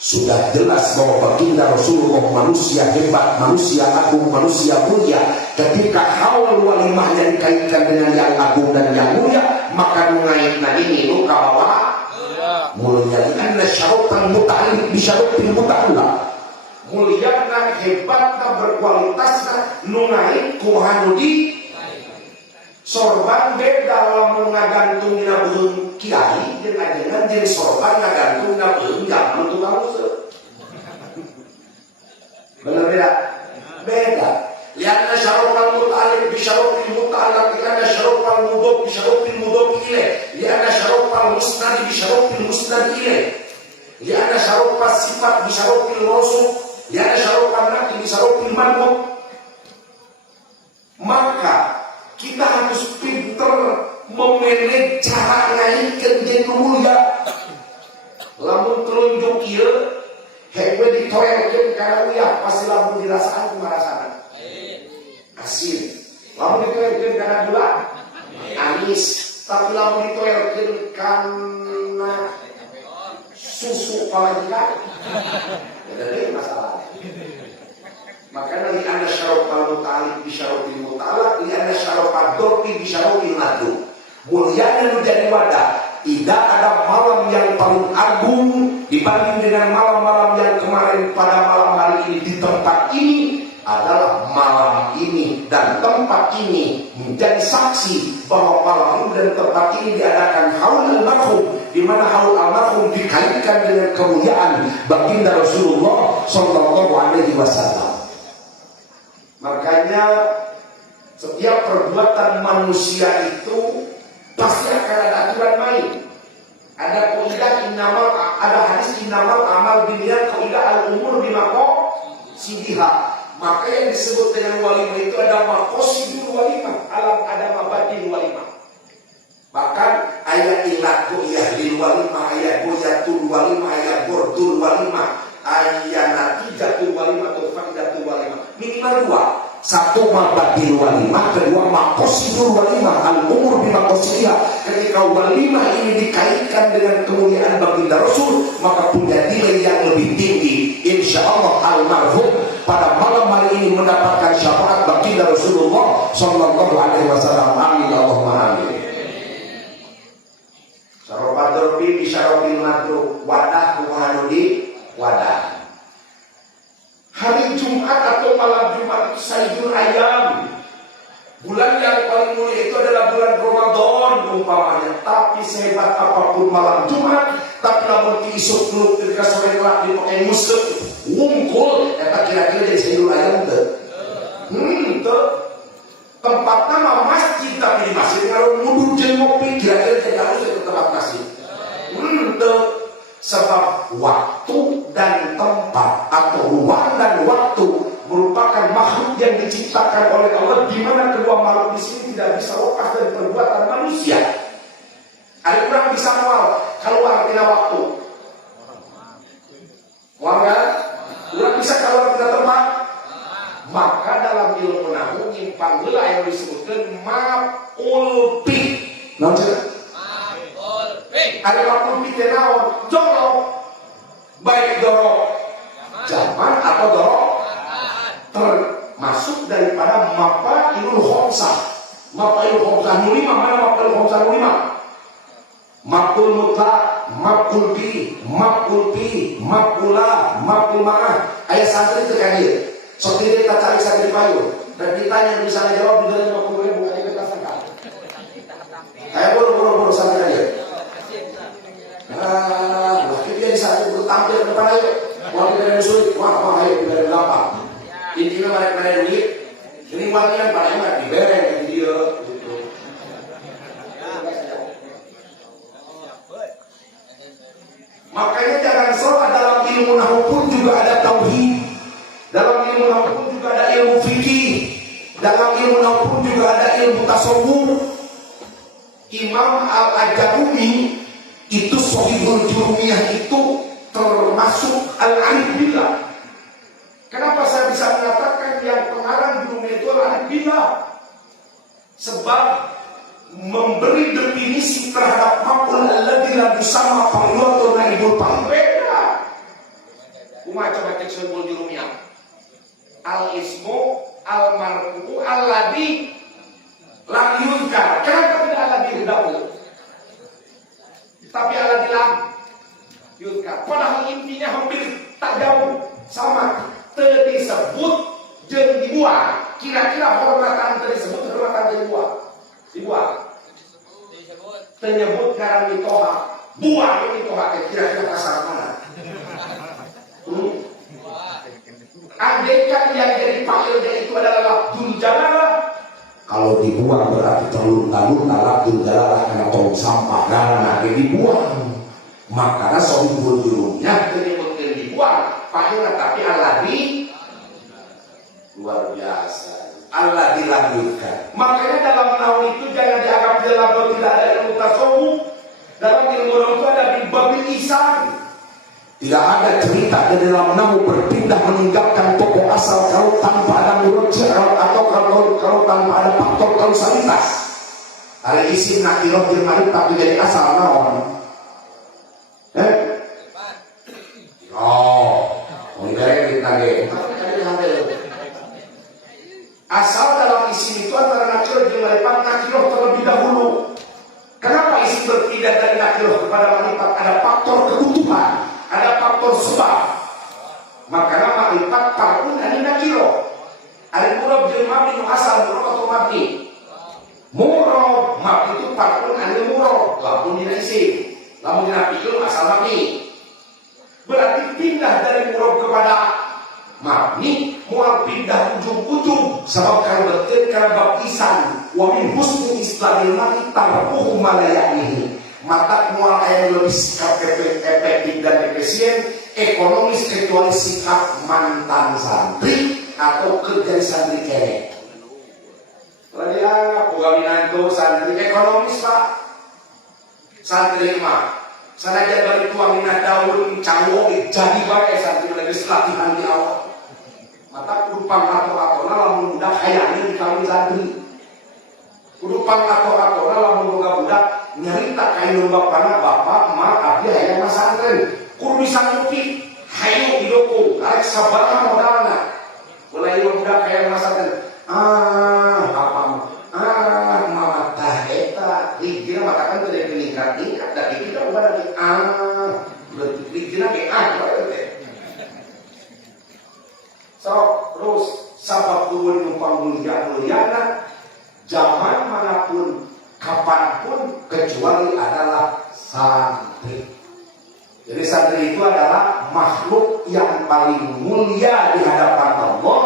Sudah jelas bahwa baginda Rasulullah manusia hebat, manusia agung, manusia mulia. Ketika haul walimahnya dikaitkan dengan yang agung dan yang mulia, maka mengaitna ini lu kawawa mulia. Karena syaratan muta'alliq bi syaratil muta'allaq. Mulyana, hebatna, berkualitasna nungaik kuhanu di sorban beda lamun ngagantung dina beung kiai jeung ajengan jeung sorban ngagantung dina beung jaman tukang useuh. Bener beda? Beda. Lianna syarafal muta'alliq bi syarafil muta'allaq, lianna syarafal mudhaf bi syarafil mudhaf ilaih, lianna syarafal musnad bi syarafil musnad ilaih, lianna syarafal sifat bi syarafil rasul, lianna syarafal naqi bi syarafil manqub. Maka kita harus pinter memanage cara ngaitkeun jeung mulia. Lamun telunjuk ieu heuwe ditoelkeun kana uyah, pasti lamun dirasaan kumarasana asin. Lamun ditoelkeun kana gula anis, tapi lamun ditoelkeun kana susu palajikan, ada deui masalah. Makanya li anna syarafal muta'alliq bi syarafil muta'allaq, li anna syarafad dorbi bi syarafil madrub. Mulianya menjadi wadah. Tidak ada malam yang paling agung dibanding dengan malam-malam yang kemarin. Pada malam hari ini di tempat ini adalah malam ini dan tempat ini menjadi saksi bahwa malam ini dan tempat ini diadakan haul almarhum, di mana haul almarhum dikaitkan dengan kemuliaan baginda Rasulullah Shallallahu Alaihi Wasallam. Makanya setiap perbuatan manusia itu pasti akan ada aturan main. Ada kaidah innamal, ada hadis innamal amal binniyat, kaidah al-umur bimaqasidiha. Maka yang disebut dengan walimah itu ada maqasidul walimah, alam ada mabadil walimah. Bahkan ayat ilat goyah lil walimah, ayat goyatul walimah, ayat bordul walimah, ayat natijatul walimah atau faidatul walimah. Minimal dua. Satu mabadil walimah, kedua maqasidul walimah, al-umur bimaqasidiha. Ketika walimah ini dikaitkan dengan kemuliaan baginda Rasul, maka punya nilai yang lebih tinggi. Insya Allah almarhum pada malam hari ini mendapatkan syafaat baginda Rasulullah Sallallahu Alaihi Wasallam. Amin Allahumma amin. Syarafad dorbi bi syarafil madrub, wadah kumanudi wadah. Hari Jumat atau malam Jumat itu sayyidul ayam. Bulan yang paling mulia itu adalah bulan Ramadan umpamanya. Tapi sehebat apapun malam Jumat, tapi namun diisuk dulu ketika sore kelak dipakai musik wungkul, eta kira-kira jadi sayyidul ayam tuh. Tuh. Tempat nama masjid, tapi di masjid kalau mudur jeung ngopi kira-kira jadi harus ke tempat masjid. Tuh. Sebab waktu dan tempat atau ruang dan waktu merupakan makhluk yang diciptakan oleh Allah, di mana kedua makhluk di sini tidak bisa lepas dari perbuatan manusia. Ada orang bisa ngawal keluar tidak waktu, warga orang bisa keluar tidak tempat. Maka dalam ilmu nahwu nyimpang heula yang disebutkan maf'ul bih. Ada waktu pikir naon jorok, baik dorok zaman atau dorok termasuk daripada maf'ulul khamsah. Maf'ulul khamsah nulima, mana maf'ulul khamsah nulima? Maf'ul mutlak, maf'ul bi, maf'ul bi, maf'ula, maf'ul ma'ah. Ayat santri itu kan dia. So kita cari santri payung dan ditanya misalnya jawab di dalam 50.000 bukan kita sangka. Ayo buru santri aja. Dia di saat itu tampil ke depan ayo. Wah kita ada sulit, wah ayo kita ada gampang. Intinya mereka duit. Ini walian paling mah dibereng di dia. Makanya jangan salah, dalam ilmu nahwu pun juga ada tauhid. Dalam ilmu nahwu pun juga ada ilmu fikih. Dalam ilmu nahwu pun juga ada ilmu tasawuf. Imam Al-Ajurumi itu Shahihul Jurumiyah itu termasuk al-arif billah. Kenapa saya bisa mengatakan yang pengarang Jurumiyah itu al-arif billah? Sebab memberi definisi terhadap maf'ul alladzi la yusamma fa'ilun naibul fa'il beda. Umat coba cek Shahihul Jurumiyah. Al-ismu al-marfu alladzi lam yuzkar. Kenapa tidak alladzi dahulu? Tapi ala dilam yudkar. Padahal intinya hampir tak jauh sama. Disebut jeung dibuang. Kira-kira hormatan tersebut hormatan dibuang. Tenyebut karena mitoha. Buang mitoha. Kira-kira pasal mana? Andaikan yang jadi fa'ilnya itu adalah lafzul jalalah. Kalau dibuang berarti terlunta-lunta labdul jalalah karena tong sampah karena dibuang. Makanya Shahihul Jurumiyah menyebutkan dibuang. Fa'ilnya tapi alladzi luar biasa. Alladzi lanjutkan. Makanya dalam nahwu itu jangan dianggap dalam tidak ada ilmu tasawuf. Dalam ilmu nahwu itu ada babil isan. Tidak ada cerita di dalam nahwu berpindah meninggalkan pokok asal kalau tanpa ada murji atau kalau tanpa ada faktor kausalitas. Ada isim nakirah jeung ma'rifah jadi asal naon? Oh, ini kita ge. Asal dalam isi itu antara nakil dan malipat, nakil terlebih dahulu. Kenapa isi berpindah dari nakil kepada malipat? Ada faktor kebutuhan, ada faktor sebab. Maka nama malipat parun ani nakil. Ada murab jelma bin asal murab atau mati. Murab mati itu parun ani murab. Lamun dina isi, lamun dina pikir asal mati. Berarti pindah dari murab kepada mabni, mual pindah ujung-ujung. Sebab kalau betul karena bab isan wa min husni islamil mati tarkuhu malayanihi. Mata mual ayat lebih sikap efektif dan efisien ekonomis kecuali sikap mantan santri atau kerja santri kere. Kalau dianggap pegawai itu santri ekonomis pak, santri mah sanajan balik tuang minat daun canggung jadi baik santri legislatihan di awal. Mata kudupang ator-atorna lamun budak hayangnya di kawin santri. Kudupang ator-atorna lamun budak nyerita kain bapana bapak emak abdi hayang masantren. Kudu bisa ngupi hayu hidupku karek sabarna modalna. Mulai budak hayang masantren. Apa mama tah eta ligina matakan teu ningkat-ningkat da kita udah lagi ligina ge so, terus sabab turun numpang mulia-muliana zaman manapun kapanpun kecuali adalah santri. Jadi santri itu adalah makhluk yang paling mulia di hadapan Allah.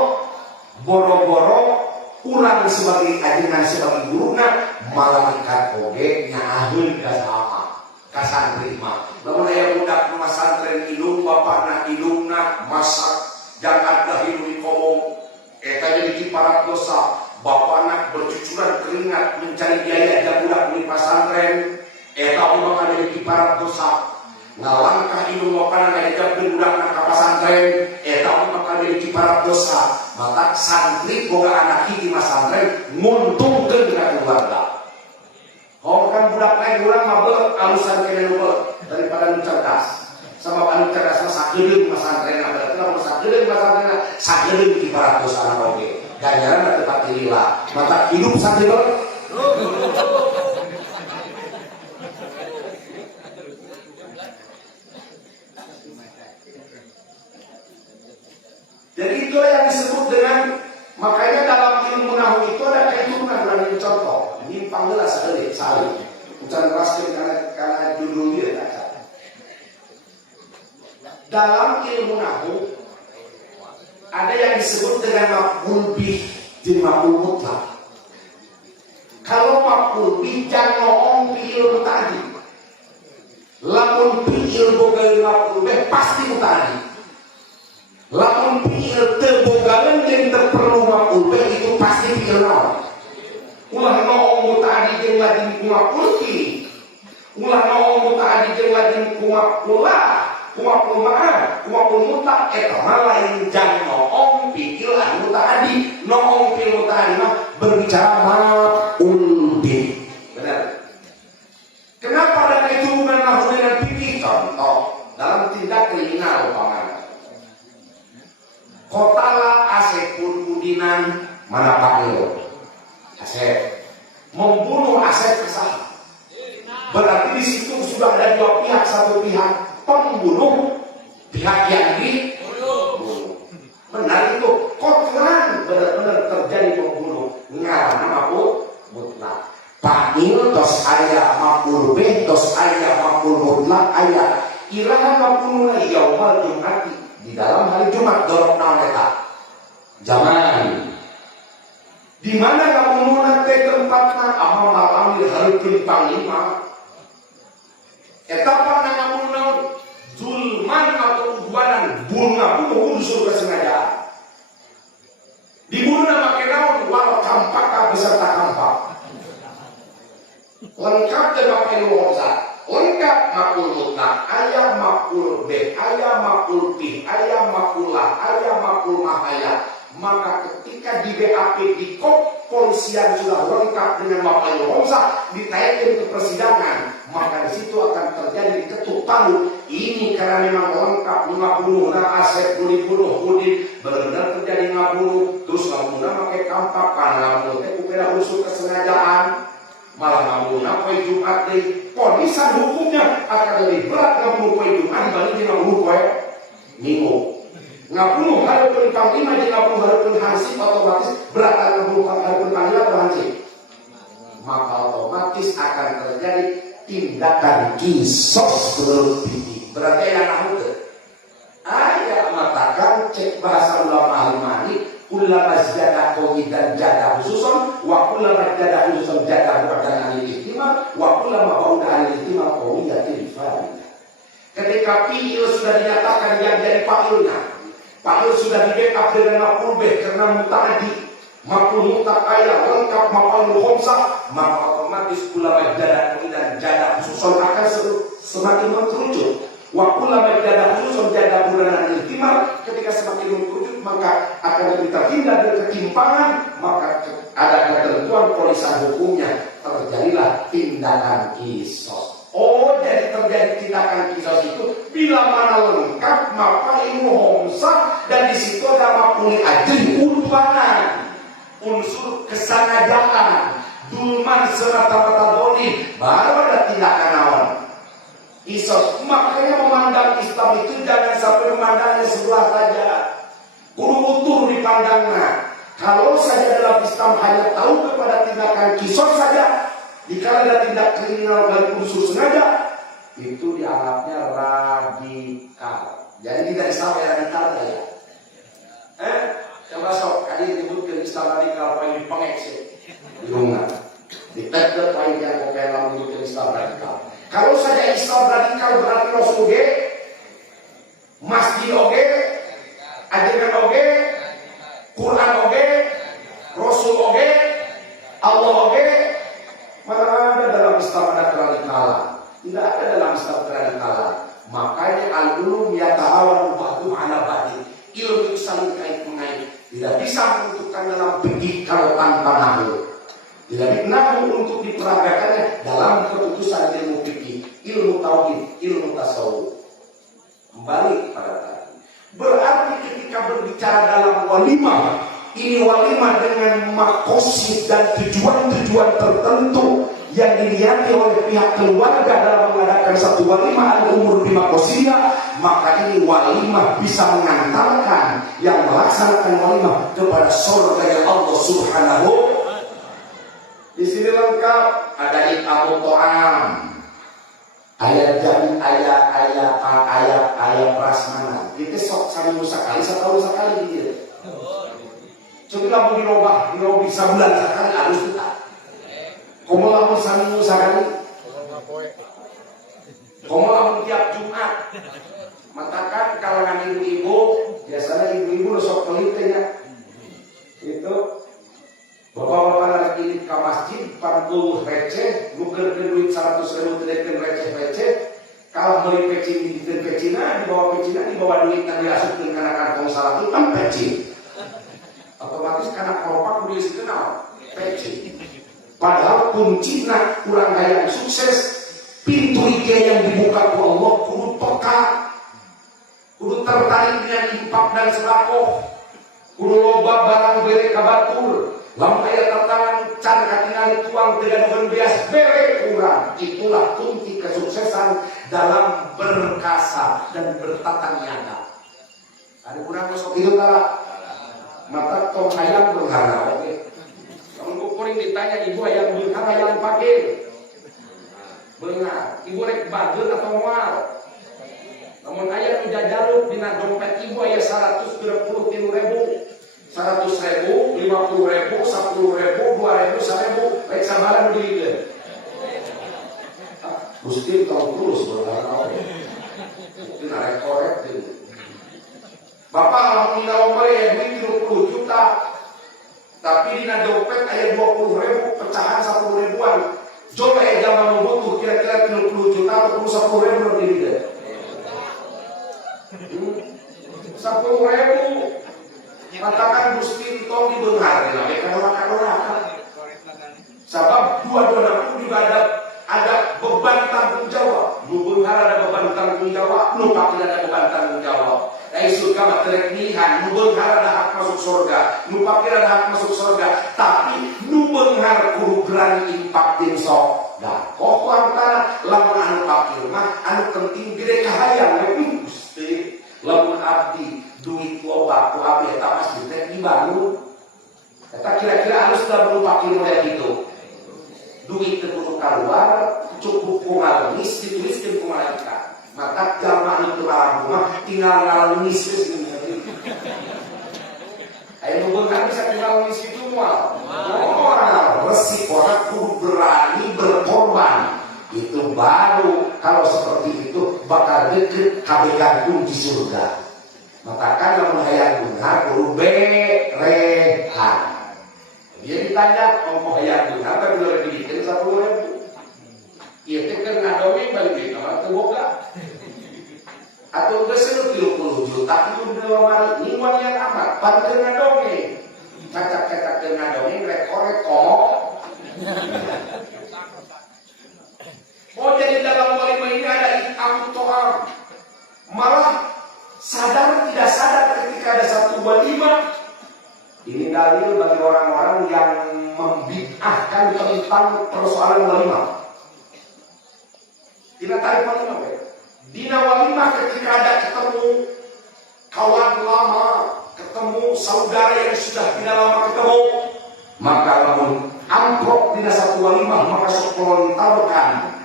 Boro-boro kurang sebagai ajengan sebagai guruna malaikat oge nyaahkeun ka sama ka santri mah. Lamun aya budak nu masantren indung bapana indungna masak jangan dahulu dikomong etanya di para dosa bapak anak bercucuran keringat mencari biaya dan budak di pesantren eta bakal jadi para dosa ngalangkah indung bapak anak ngajak budak anak ke pesantren eta bakal jadi para dosa. Maka santri boga anak di pesantren nguntungkeun ka keluarga. Kalau kan budak lain urang mabeur alusan kene daripada nu cerdas. Sama anu cerdas sakedeung pesantren berarti lamun sakedeung pesantren sakedeung di 400 anak oge ganjaran tetap dilila mata hidup santri jadi itulah yang disebut dengan makanya dalam ilmu nahwu itu ada keturunan dari contoh nyimpang heula saeutik salih ucapan raskin karena judul dia tak. Dalam ilmu nahwu ada yang disebut dengan maf'ul bih dan maf'ul mutlak. Kalau maf'ul bih jangan ngomong fi'il muta'addi. Lamun fi'il boga maf'ul bih pasti muta'addi. Lamun fi'il teu boga jeung teu perlu maf'ul bih itu pasti fi'il naon. Ulah ngomong muta'addi jeung lajeng ku maf'ul bih. Ulah ngomong muta'addi jeung lajeng ku maf'ul Kumakul ma'an, kumakul mutlak, lain jangan noong pikir anu tadi, noong pikir tadi mah berbicara maf'ul bih. Benar. Kenapa ada keturunan nahwu dengan fikih? Contoh dalam tindak kriminal umpamanya. Qatala asepun mudinan mana panggil? Asep membunuh Asep kesal. Berarti di situ sudah ada dua pihak, satu pihak pembunuh, pihak yang dibunuh. Benar itu, kotoran benar-benar terjadi pembunuh. Ngaranna maf'ul mutlak. Panil tos aya maf'ul bih, tos aya maf'ul mutlak aya. Ilaha maf'uluna yaumal jum'ati. Di dalam hari Jumat dorok naon eta? Zaman. Di mana maf'uluna teh tempatna amal malamil hareukeun panglima. Eta pandangan naon? Zulman atau udwanan bunuh surga sengaja dibunuh nama kenaun wal kampaka beserta kampak lengkap dengan penuasa lengkap makul mutlak ayah makul bih ayah makul bih ayah makulah ayah makul mahaya. Maka ketika di BAP di kepolisian sudah lengkap dengan makul mutlak ditayangkan ke persidangan maka di situ akan terjadi di Ketuk Palu ini karena memang lengkap 50 aset puluh kudin benar-benar terjadi ngabulu terus ngabulu pakai kampak karena ngabulu teh kupera usul kesengajaan malah ngabulu poe Jumat deh ponisan hukumnya akan lebih berat ngabulu poe Jumat dibanding ngabulu poe Minggu. Ngabulu hareupeun panglima jeung ngabulu hareupeun hansip otomatis berat ngabulu hareupeun panglima atau hansip maka otomatis akan terjadi tindakan kisos berlebih. Berarti yang nahu ayat matakan cek bahasa ulama al-mani ulama jadah dan jadah khususon wa ulama jadah khususon jadah badan al-ihtimam wa ulama bauda al-ihtimam qawiyatil fa'il. Ketika fi'il sudah dinyatakan yang jadi fa'ilnya, fa'il sudah di-backup dengan maf'ul bih karena muta'addi maf'ul mutakaya lengkap maf'ul khamsah maka otomatis ulama jadah dan jadah khususon akan semakin mengkerucut wa ulama jadah khususon jadah bulanan ihtimal ketika semakin mengkerucut maka akan lebih terhindar dari ketimpangan maka ada ketentuan polisan hukumnya terjadilah tindakan kisos. Oh jadi terjadi tindakan kisos itu bila mana lengkap maf'ul khamsah dan di situ ada maf'ul ajri urbanan unsur kesengajaan dulman serta doli baru ada tindakan awan kisos. Makanya memandang Islam itu jangan sampai memandangnya sebelah saja kudu utuh dipandangnya. Kalau saja dalam Islam hanya tahu kepada tindakan kisos saja dikala ada tindak kriminal dan unsur sengaja itu dianggapnya radikal. Jadi tidak Islam radikal ya coba sok kali disebutkan Islam radikal paling dipengekse di rumah di tegak paling yang kopelan menyebutkan Islam radikal. Kalau saja Islam radikal berarti Rasul oge masjid oge ajaran oge Quran oge Rasul oge Allah oge mana ada dalam Islam ada keradikalan? Tidak ada dalam Islam keradikalan. Makanya al-ulum yata'awan ba'du ala ba'di ilmu saling kait-mengait tidak bisa menentukan dalam fikih kalau tanpa nahwu. Tidak nahwu untuk diperagakannya dalam keputusan ilmu fikih, ilmu tauhid, ilmu tasawuf. Kembali kepada tadi. Berarti ketika berbicara dalam walimah, ini walimah dengan makosid dan tujuan-tujuan tertentu yang dilihat oleh pihak keluarga dalam mengadakan satu walimah al-umur bima qosida, maka ini walimah bisa mengantarkan yang melaksanakan walimah kepada surga yang Allah Subhanahu. Di sini lengkap ada iqamut ta'am, ayat jami, ayat prasmanan. Kita sok sami sekali, setahun sekali dia. Coba mau dirobah sebulan sekali harus kita. Komo lamun sami sekali. Komo lamun tiap Jumat. Matakan kalangan ibu-ibu, biasanya ibu-ibu sok pelitnya. Itu bapak-bapak lagi ke masjid, pantul receh, nukerkeun duit 100.000 telekeun receh-receh. Kalau beli pecin di pecina, dibawa duit yang diasupkeun kana kantong salah itu kan pecin. Otomatis karena kelopak kudu dikenal pecin. Padahal kuncinya kurang gaya sukses. Pintu ide yang dibuka ku Allah kudu peka, kudu tertarik dengan infak dan sedekah, kudu loba barang bere ka batur, lamun aya tantangan can katingali tuang tegaduhan beas bere kurang. Itulah kunci kesuksesan dalam berkasa dan bertata niaga. Ada kurang masuk itu tara mata tong hayang berhana oke. Lamun kuring ditanya ibu hayang berhana hayang pake benar, ibu rek bageun atau moal. Namun ayah nu jajaluk dina dompet ibu aya 133.000, 100.000, 50.000, 10.000, 2.000, 1.000, rek sabaraha nu dieukeun. Gusti tong terus berharap. Dina rek korek deui. Bapak lamun dina omre aya duit 30 juta. Tapi dina dompet aya 20.000 pecahan 10.000-an. Coba ya zaman butuh kira-kira 30 juta atau 10.000 lebih deh. 10.000 katakan Gusti tong dibeunghar lah kana sebab dua-duanya pun juga ada beban tanggung jawab. Nu tanggung jawab, nu pakirana bukan tanggung jawab. Dari surga mah terek milihan, nu beunghar ada hak masuk surga, nu pakirana hak masuk surga, tapi nu beunghar kudu berani impak jeung sok. Dah, kok antara lamun anu pakir mah anu penting gede kahayang we Gusti. Lamun abdi duit loba ku abdi eta masjid teh dibangun. Eta kira-kira harus da perlu pakir model gitu. Duit teu kudu kaluar, cukup ku ngalengis dituliskeun ku malaikat. Maka jamaah itu rumah tinggal ngalengis geus geuning. Ayo nu beunghar bisa tinggal ngalengis itu mah. Orang resikonya kudu berani berkorban. Itu baru kalau seperti itu bakal deket kabegantung di surga. Maka kan yang hayang beunghar kudu berehan. Dia ditanya ongko hayang beunghar tapi udah dibikir 10.000. Ieu teh keur ngadongeng balik deui kamar teu boga. Atau geus 30 juta itu udah mari nyuan yang amat pan keur ngadongeng. Cacak-cacak keur ngadongeng rek korek komok. Oh jadi dalam walimah ini ada ikam to'am. Malah sadar tidak sadar ketika ada satu walimah. Ini dalil bagi orang-orang yang membid'ahkan tentang persoalan walimah. Tidak tahu walimah ya. Dina walimah ketika ada ketemu kawan lama, ketemu saudara yang sudah tidak lama ketemu, maka lamun amplop dina satu walimah maka sok lontarkan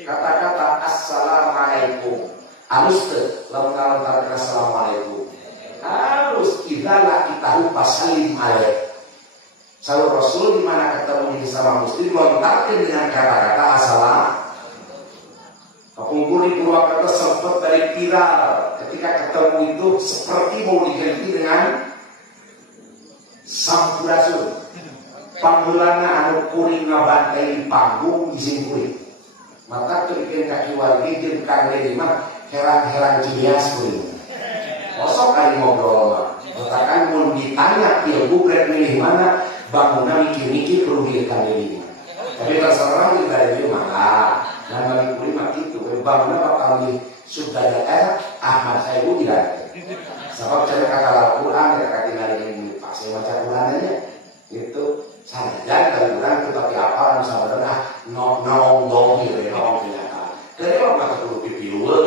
kata-kata assalamualaikum. Halus teu lamun ngalontarkeun assalamualaikum. Halus idza kita pasalim alaik. Saur Rasul di mana ketemu di sama muslim lontarkeun dengan kata-kata assalam. Kapungkur di Purwakarta sempat dari viral ketika ketemu itu seperti mau diganti dengan sampurasun. Pangulana anu kuring ngabantai panggung izin kuring. Maka turikeun kaki wargi jeung Kang Dedi mah heran-heran cias kuring. Kosok kali ngobrol mah. Katakan mun ditanya ilmu rek milih mana, bangunna mikir-mikir perlu di Kang Dedi. Tapi terserah kita Dedi mah. Dan bagi kulit mah itu, bangunnya bakal di Subdaya Ahmad Saibu tidak. Sebab saya kata Al-Quran, ya kata tinggal ini pas saya baca Qurannya itu saja dari Quran tetapi apa yang sama dengan nong gitu, nong tidak. Jadi orang nggak perlu pipi luar,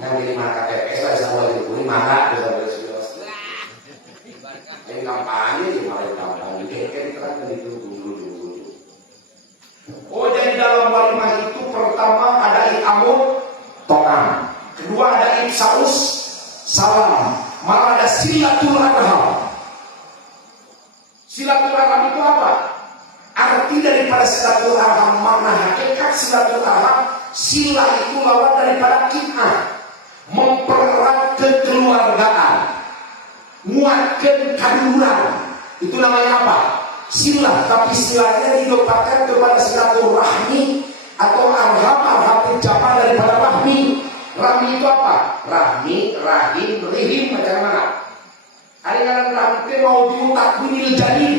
ngambil di mana KTPS lah sama di kulit mana bisa beres-beres. Ini kampanye, malah kampanye, kayak terang itu dulu. Oh jadi dalam walimah itu pertama ada i'amul to'am, kedua ada ifsaus salam, malah ada silaturahim. Silaturahim itu apa? Arti daripada silaturahim, makna hakikat silaturahim, sila itu lawan daripada qit'ah, mempererat kekeluargaan, nguatkan kaduluran. Itu namanya apa? Silah, tapi silahnya diletakkan kepada silaturahmi atau arham jaman daripada rahmi. Rahmi itu apa? Rahmi, rahim, rihim macam mana? Kadang-kadang rahmi itu mau diutakwinil janin.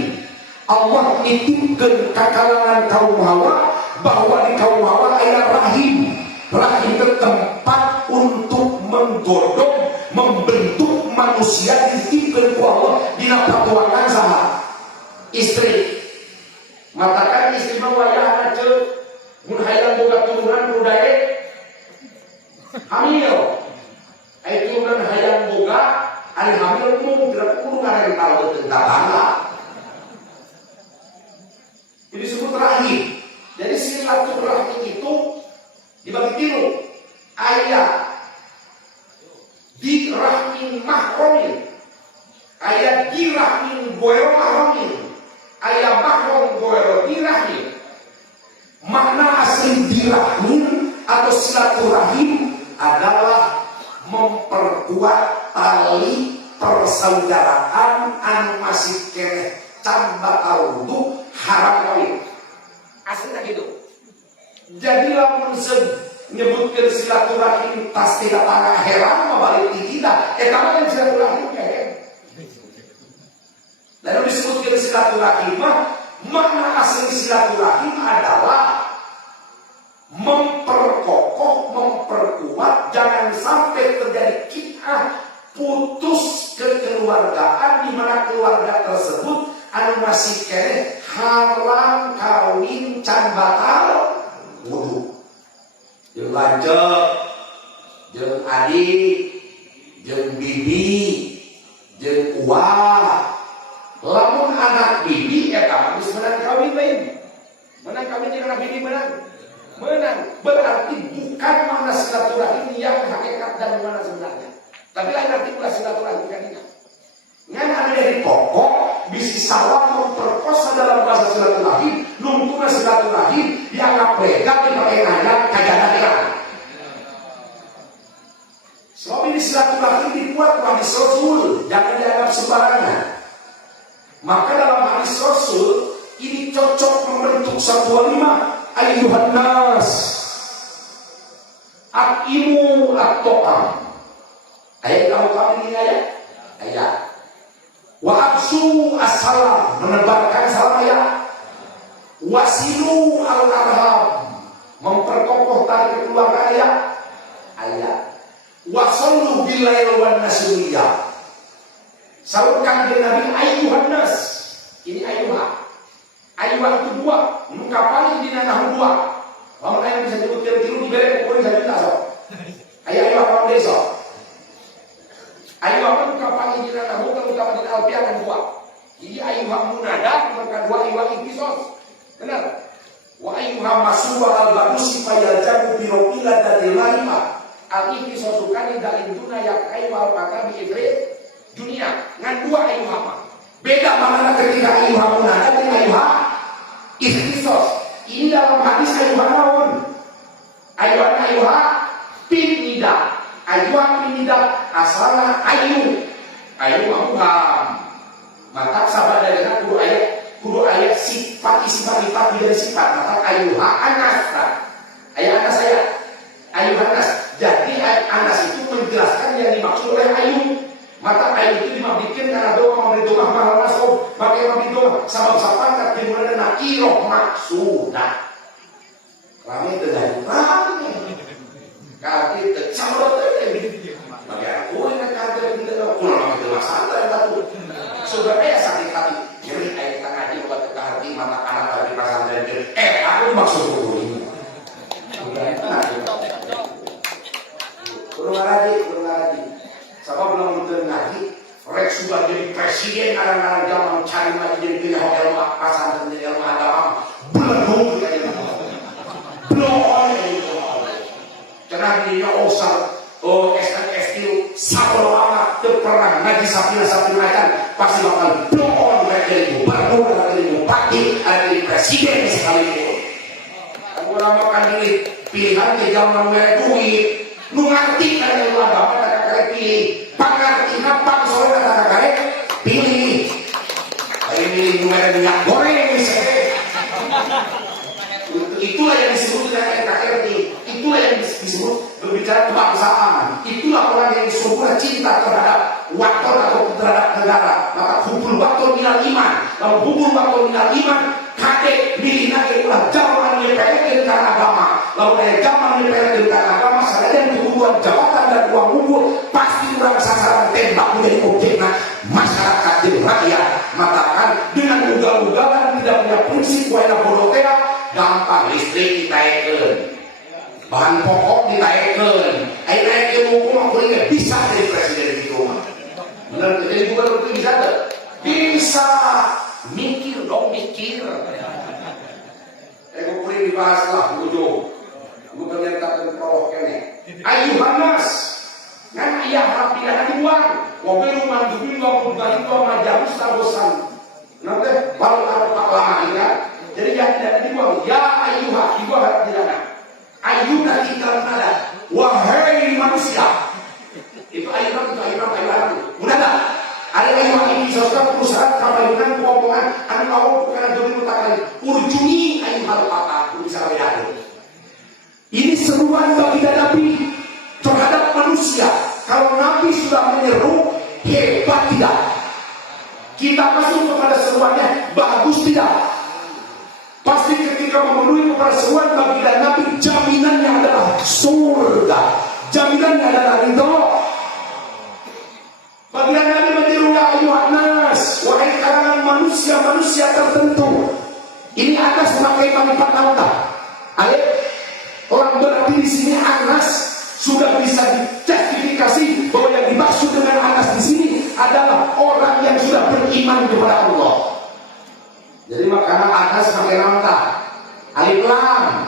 Allah nitipkan ke kalangan kaum Hawa bahwa di kaum Hawa ada rahim. Rahim itu tempat untuk menggodok, membentuk manusia dititipkan ke Allah dinapatuakan sahabat. Istri matakan istri mawayah anak cek mun hayang boga turunan budaya hamil ai turunan hayang boga ari hamil mung tidak kudu ngareng tahu tentang bangga. Ini disebut rahim. Jadi silaturahmi itu dibagi tiga. Ayat di rahmin mahromin, ayat di rahmin goero mahromin, ayat mahrom goero dirahim. Makna asli dirahim atau silaturahim adalah memperkuat tali persaudaraan anu masih kene can bakal wudu haram kawin. Aslinya gitu. Jadi lamun nyebutkeun silaturahim tas tidak tanah heran mah balik di kita. Eta mah silaturahim kayak. Lalu disebutkan silaturahim, makna asli silaturahim adalah memperkokoh, memperkuat kuat, jangan sampai terjadi kit'ah, putus kekeluargaan di mana keluarga tersebut anu masih kene haram kawin can batal wudu. Jeung lanceuk, jeung adik, jeung bibi, jeung uwah. Lamun anak bibi eta geus menang kawin lain. Menang kawin jeung anak bibi menang. Berarti bukan mana silaturahim yang hakikat dan mana sebenarnya. Tapi lain arti pula silaturahim kan ini. Ngan ada dari pokok bisi salah memperkosa dalam bahasa silaturahim, numpuna silaturahim yang ngaplega dipakai ngajak kajadakan. Sebab ini silaturahim dibuat hadis Rasul, jangan dianggap sembarangan. Maka dalam hadis Rasul ini cocok membentuk satu kalimat. Ayuhan nas aqimu at-ta'am. Ayat kamu ini ayat. Wa absu as-salam, menebarkan salam ayat. Wasilu al-arham, memperkokoh tali keluarga ayat. Wasallu bil-lail wan nasuriyah. Saurkan dia Nabi ayuhan nas. Ini ayuhan. Ayuhan itu dua, mengkapangi di nanah dua. Lamun ayah bisa nyebut tiru-tiru di belek pokoknya saya minta so. Ayuhan orang desa. Ayuhan mengkapangi di nanah dua, mengkapangi di alpian dan dua. Jadi ayuhan munada, maka dua ayuhan ikisos. Benar? Wa ayuhan masuwa al-barusi fayajamu birokila dari laima. Al-ikisos sukani dari dunia yang ayuhan pakabi ibrit dunia. Ngan dua ayuhan. Beda mana ketika ayuhan munada dengan ayuhan ikhtisos. Ini dalam hadis ayuhan naon? Ayuhan pinida. Ayuhan pinida asalnya ayu. Ayuhan muham. Maka sahabat dengan kudu ayat sifat dari sifat. Maka ayuhan anas. Ayat anas saya. Ayuhan anas. Jadi ayat anas itu menjelaskan yang dimaksud oleh ayu. Maka ayu itu dimabikin karena doa memberi doa mahal masuk. Pakai memberi doa sabab-sababat dimulai dengan iroh maksudah. Kami dengan rame. Kaki tercamur tadi. Bagi aku yang kata kita pulang ke rumah santai batu. Sudah sakit hati. Jadi ayat tengah di buat ke hati mata anak dari pasantren. Aku maksud ini. Kurang lagi. Sabab belum betul lagi, Rex sudah jadi presiden, kadang-kadang zaman cari lagi jadi punya hotel pasantren jadi ilmu agama, belum karena dia osar, SNST, sabol amat, terperang, ngaji sapi makan, pasti bakal belum mereka itu, baru lagi bupati, ada jadi presiden sekali itu. Aku makan diri, pilihan di zaman mereka duit, lu ngerti kan ilmu agama, pilih pangarti napang sore kata-kata pilih ini minyak goreng itulah yang disebut dengan KRT, itulah yang disebut berbicara kebangsaan, itulah orang yang sempurna cinta terhadap wakil atau terhadap negara. Maka hubul wakil minal iman, lalu hubul wakil minal iman kadek milihna itulah zaman YPR dengan agama. Lalu dari zaman YPR dengan agama sadar yang kebutuhan jabatan dan uang ngumpul pasti orang sasaran tembak menjadi objeknya masyarakat dan rakyat. Maka kan dengan ugal-ugalan tidak punya prinsip wayna bodotea gampang listrik ditaikkan, bahan pokok ditaikkan, air naikkan hukum aku ini bisa jadi presiden itu. Benar, jadi gubernur itu bisa tak? Bisa. Mikir dong, mikir. Aku boleh dibahas lah, bujo. Bukan yang takkan prolog kene. Ayuhan nas, kan ayah rapi dan dibuang. Mobil rumah dubi 20 kali majalus tabosan. Nanti baru apa lama ini kan? Jadi yang tidak dibuang. Ya ayuha, ibu harap tidak. Ayuha tinggal nada. Wahai manusia. Itu ayuhan. Mudah tak? Ada ayuhan ini sesuatu perusahaan kapayunan keuangan anu mau bukan demi mutakan urjuni ayuhan patah bisa beda. Ini seruan bagi Nabi terhadap manusia. Kalau Nabi sudah menyeru hebat tidak? Kita masuk kepada seruannya bagus tidak? Pasti ketika memenuhi kepada seruan bagi Nabi jaminannya adalah surga. saudara ridho. Bagian Nabi menyeru ya ayuhan nas, wahai kalangan manusia tertentu. Ini Anas memakai manfaat nauta. Alif, orang berarti di sini Anas sudah bisa dijustifikasi bahwa yang dimaksud dengan Anas di sini adalah orang yang sudah beriman kepada Allah. Jadi makanya Anas pakai nauta. Alif lam.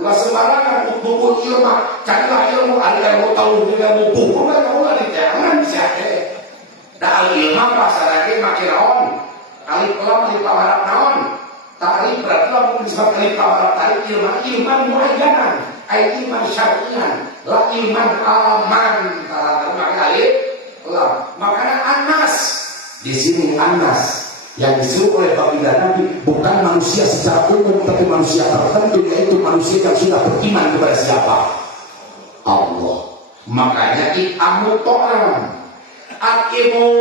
Ulah sembarangan buku ilmu, carilah ilmu, ada yang mau tahu, ada yang mau buku, ulah di jangan siapa. Dah ilmu pasal lagi makin on. Alif lam alif harap naon. Ta'rif berarti lah mungkin sebab alif lam harap ta'rif ilman muayyanan, ay iman syar'ian, la iman aman. Kalau maka alif lam. Makanya Anas di sini Anas yang disuruh oleh baginda Nabi bukan manusia secara umum, tapi manusia tertentu, yaitu manusia yang sudah beriman kepada siapa? Allah. Makanya i'amu to'am, akimu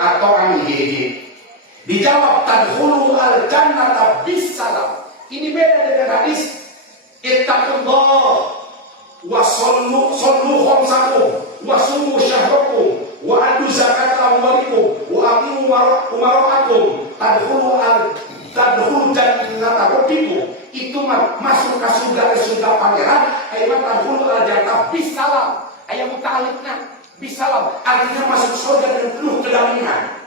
atau amihi. Dijawab tadkhulu al-jannata bisalam. Ini beda dengan hadis ittaqullah wa sallu khamsakum wa sumu syahrakum wa adu zakat amwalikum wa aqimu umara'akum tadkhulu jannata rabbikum. Itu masuk ke surga pangeran. Ayat tadkhulu al-jannata bisalam, ayat muta'alliqna bisalam, artinya masuk surga dengan penuh kedamaian.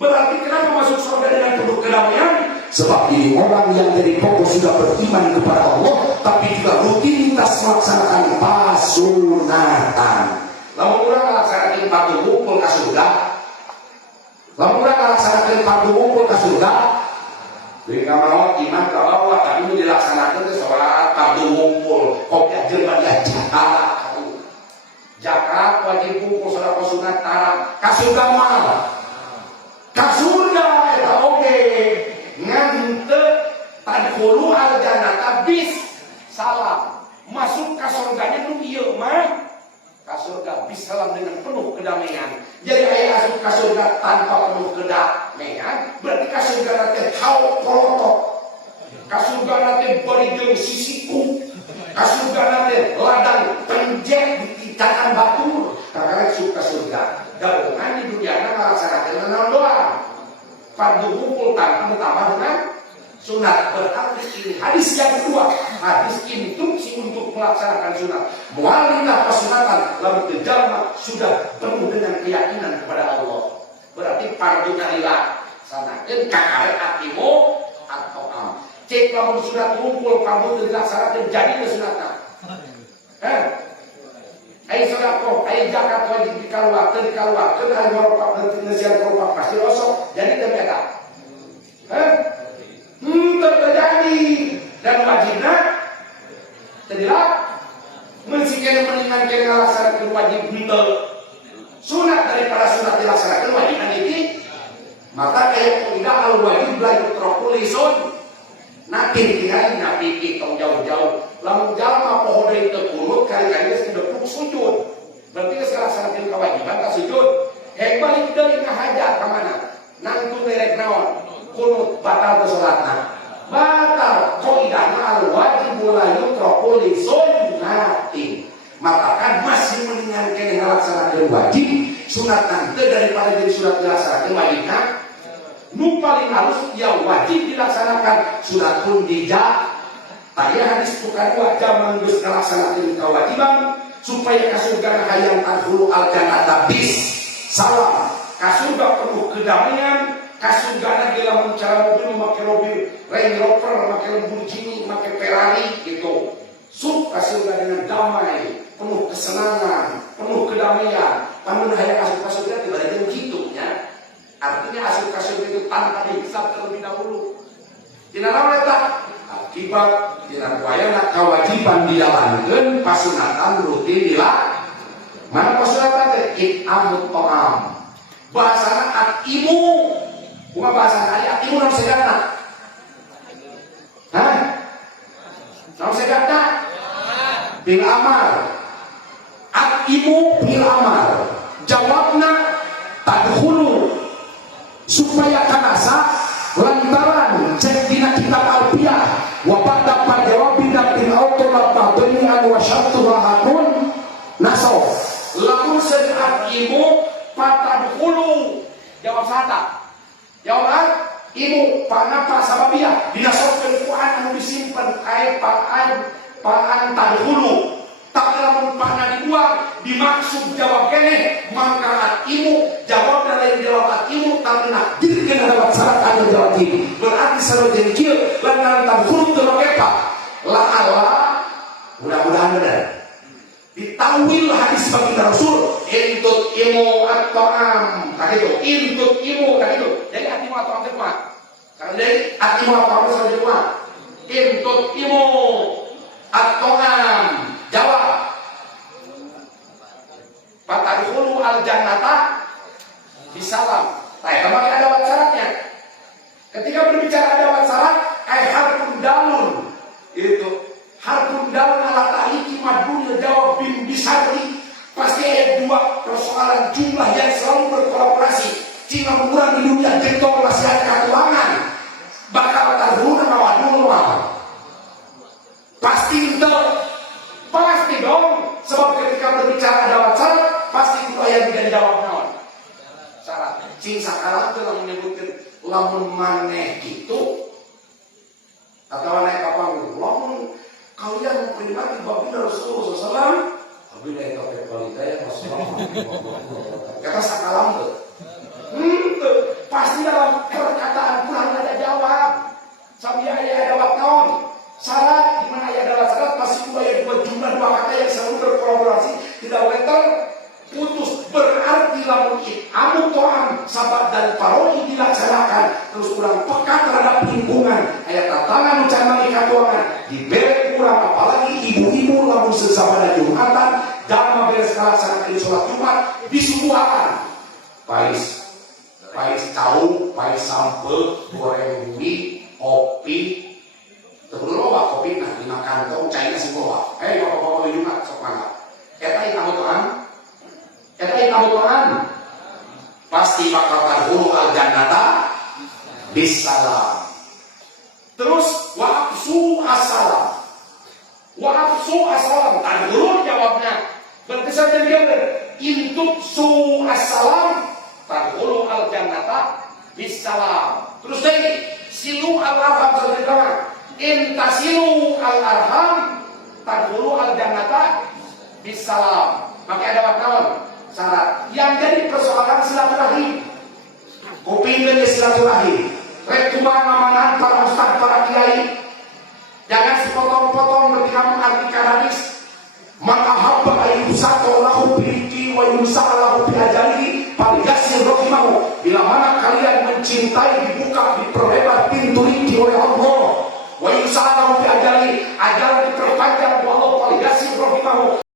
Berarti kenapa masuk surga dengan penuh kedamaian? Sebab ini orang yang dari pokok sudah beriman kepada Allah, tapi juga rutinitas melaksanakan pasunatan. Lamun urang ngalaksanakeun fardu wumpul ka surga. Lamun urang ngalaksanakeun fardu wumpul ka surga. Deui kamana iman ka bawah, tapi nu dilaksanakeun teh salat fardu wumpul. Kopi jelema dia jahat. Zakat wajib wumpul sedekah sunat tarang. Ka surga moal. Ka surga eta oge. Ngan teu tadkhulu al jannata bis salam. Masuk ka surganya nu ieu mah ka surga bisalam dengan penuh kedamaian. Jadi aya asup ka surga tanpa penuh kedamaian, berarti ka surga teh hau korotok. Ka surga teh bari jeung sisiku. Ka surga teh ladang penjek dititakan batu. Kakak asup ka surga. Gabungan di dunia ngalaksanakeun naon doang. Fardu wumpul tanpa ditambah dengan sunat. Berarti ini hadis yang kedua, hadis instruksi untuk melaksanakan sunat. Mualina pasunatan lalu terjalma sudah penuh dengan keyakinan kepada Allah. Berarti fardu nalila sanakeun kakare atimu atau am. Cek lamun sunat wumpul fardu dilaksanakeun jadi sunatna. Ai sedekah, ai zakat wajib dikaluarkeun, ai merokok nasihat merokok pasti rosok. Jadi teu eta. Terjadi dan wajibna tidak mensikir mendingan kena ngalaksanakeun wajib henteu sunat daripada sunat dilaksanakeun wajib ini. Maka kayak tidak al wajib la yutrakulisun nakin tinggal napi tong jauh-jauh lamun jalma poho deui teu kunut kali-kali geus depuk sujud, berarti geus ngalaksanakeun kewajiban ka sujud. Hek balik deui ka hajat ka mana nangtung derek naon kunut batal ke salatna. Batal qaidahna al wajib la yutraku li sunnatin. Maka kan masih mendingan kene ngalaksanakeun wajib sunat teu daripada jadi sunat dilaksanakeun wajibna. Nu paling halus yang wajib dilaksanakan sunat pun dijak. Tadi hadis bukan wajib geus ngalaksanakeun kewajiban supaya ka surga hayang tadkhulu al jannata bis salam. Ka surga penuh kedamaian. Kasugana gila mencara mobil Range Rover, pakai Lamborghini, pakai Ferrari gitu. Sup kasugana dengan damai, penuh kesenangan, penuh kedamaian. Namun hanya kasugana tiba-tiba begitunya. Artinya asup kasugana itu tanpa dihisab terlebih dahulu. Tidak naon eta akibat tidak wayana kewajiban dijalankeun pasunatan rutin dilakukan. Mana pasunatan teh i'amut ta'am. Bahasana atimu. Bukan bahasa ayat imu nam segata. Hah? Nam segata? Bil amal. Imu bil amal. Jawabna tadkhulu supaya kanasa lantaran cek dina kitab Alfiyah wa pada jawabi datin auto labah benian wa syattu rahatun naso. Lamun sejenak imu patadkhulu. Jawab sata. Jawab imu panapa sababia dinasofkeun ku anu disimpen paan tadkhulu. Tak lamun pana dibuang dimaksud jawab kene mangka imu jawab lain jawab imu tarina dirkeun ada syarat anu jawab imu. Berarti sarojen kieu lantaran tadkhulu teu apa la Allah mudah-mudahan benar. Ditawil hadis baginda Rasul intut imu at-ta'am tadi itu intut imu tadi itu jadi atimu at-ta'am itu mah karena dari atimu at-ta'am itu mah intut imu at-ta'am jawab patadkhulu al-jannata bisalam. Nah, kemarin ada syaratnya. Ketika berbicara ada syarat harfun dalun itu harfun dalun ala ta'iki madun jawab bin bisari. Pasti ada dua persoalan jumlah yang selalu berkolaborasi. Jika mengurang di dunia jentol masih ada keuangan bakal tadkhulu nawadun pasti dong. Sebab ketika berbicara ada syarat pasti itu yang tidak dijawab naon syarat. Cing sakarat telah menyebutkan lamun maneh gitu atau naik kapal lamun kalian memperingati baginda Rasulullah SAW apabila itu kualitas yang kata sakalam tuh pasti dalam perkataan kurang ada jawab sambil ada jawab naon syarat. Dimana ayat adalah syarat pasti dua yang dua jumlah dua kata yang selalu berkolaborasi tidak boleh terputus. Berarti lamun amu to'am sabat dan paroli dilaksanakan terus kurang peka terhadap lingkungan ayat tantangan ucapan keuangan diberi kurang apalagi ibu-ibu lamun sesabada Jumatan dan beres melaksanakan sholat Jumat disuguhkan pais tahu pais sampe goreng mie kopi terus loba kopi nah di kantong cairnya sih bawa bapak Jumat sok mangga eta kamu Tuhan pasti bakal tadkhulu al-jannata bisalam. Terus wa'afsu as-salam tadkhulu jawabnya berarti saja dia intutsu as-salam tadkhulu al-jannata bisalam. Terus lagi silu al-arham saudara intasilu al-arham tadkhulu al-jannata bisalam. Maka ada waktu syarat yang jadi persoalan silaturahim kupingin silaturahim retuman amanah para ustaz para kiai jangan sepotong-potong ketika mengartikan hadis maka habba ayyusato lahu biliki wa yusalahu biajalihi falyasir rahimahu bila mana kalian mencintai dibuka diperlebar pintu rizki oleh Allah wa yusalahu biajalihi agar diperpanjang Allah falyasir rahimahu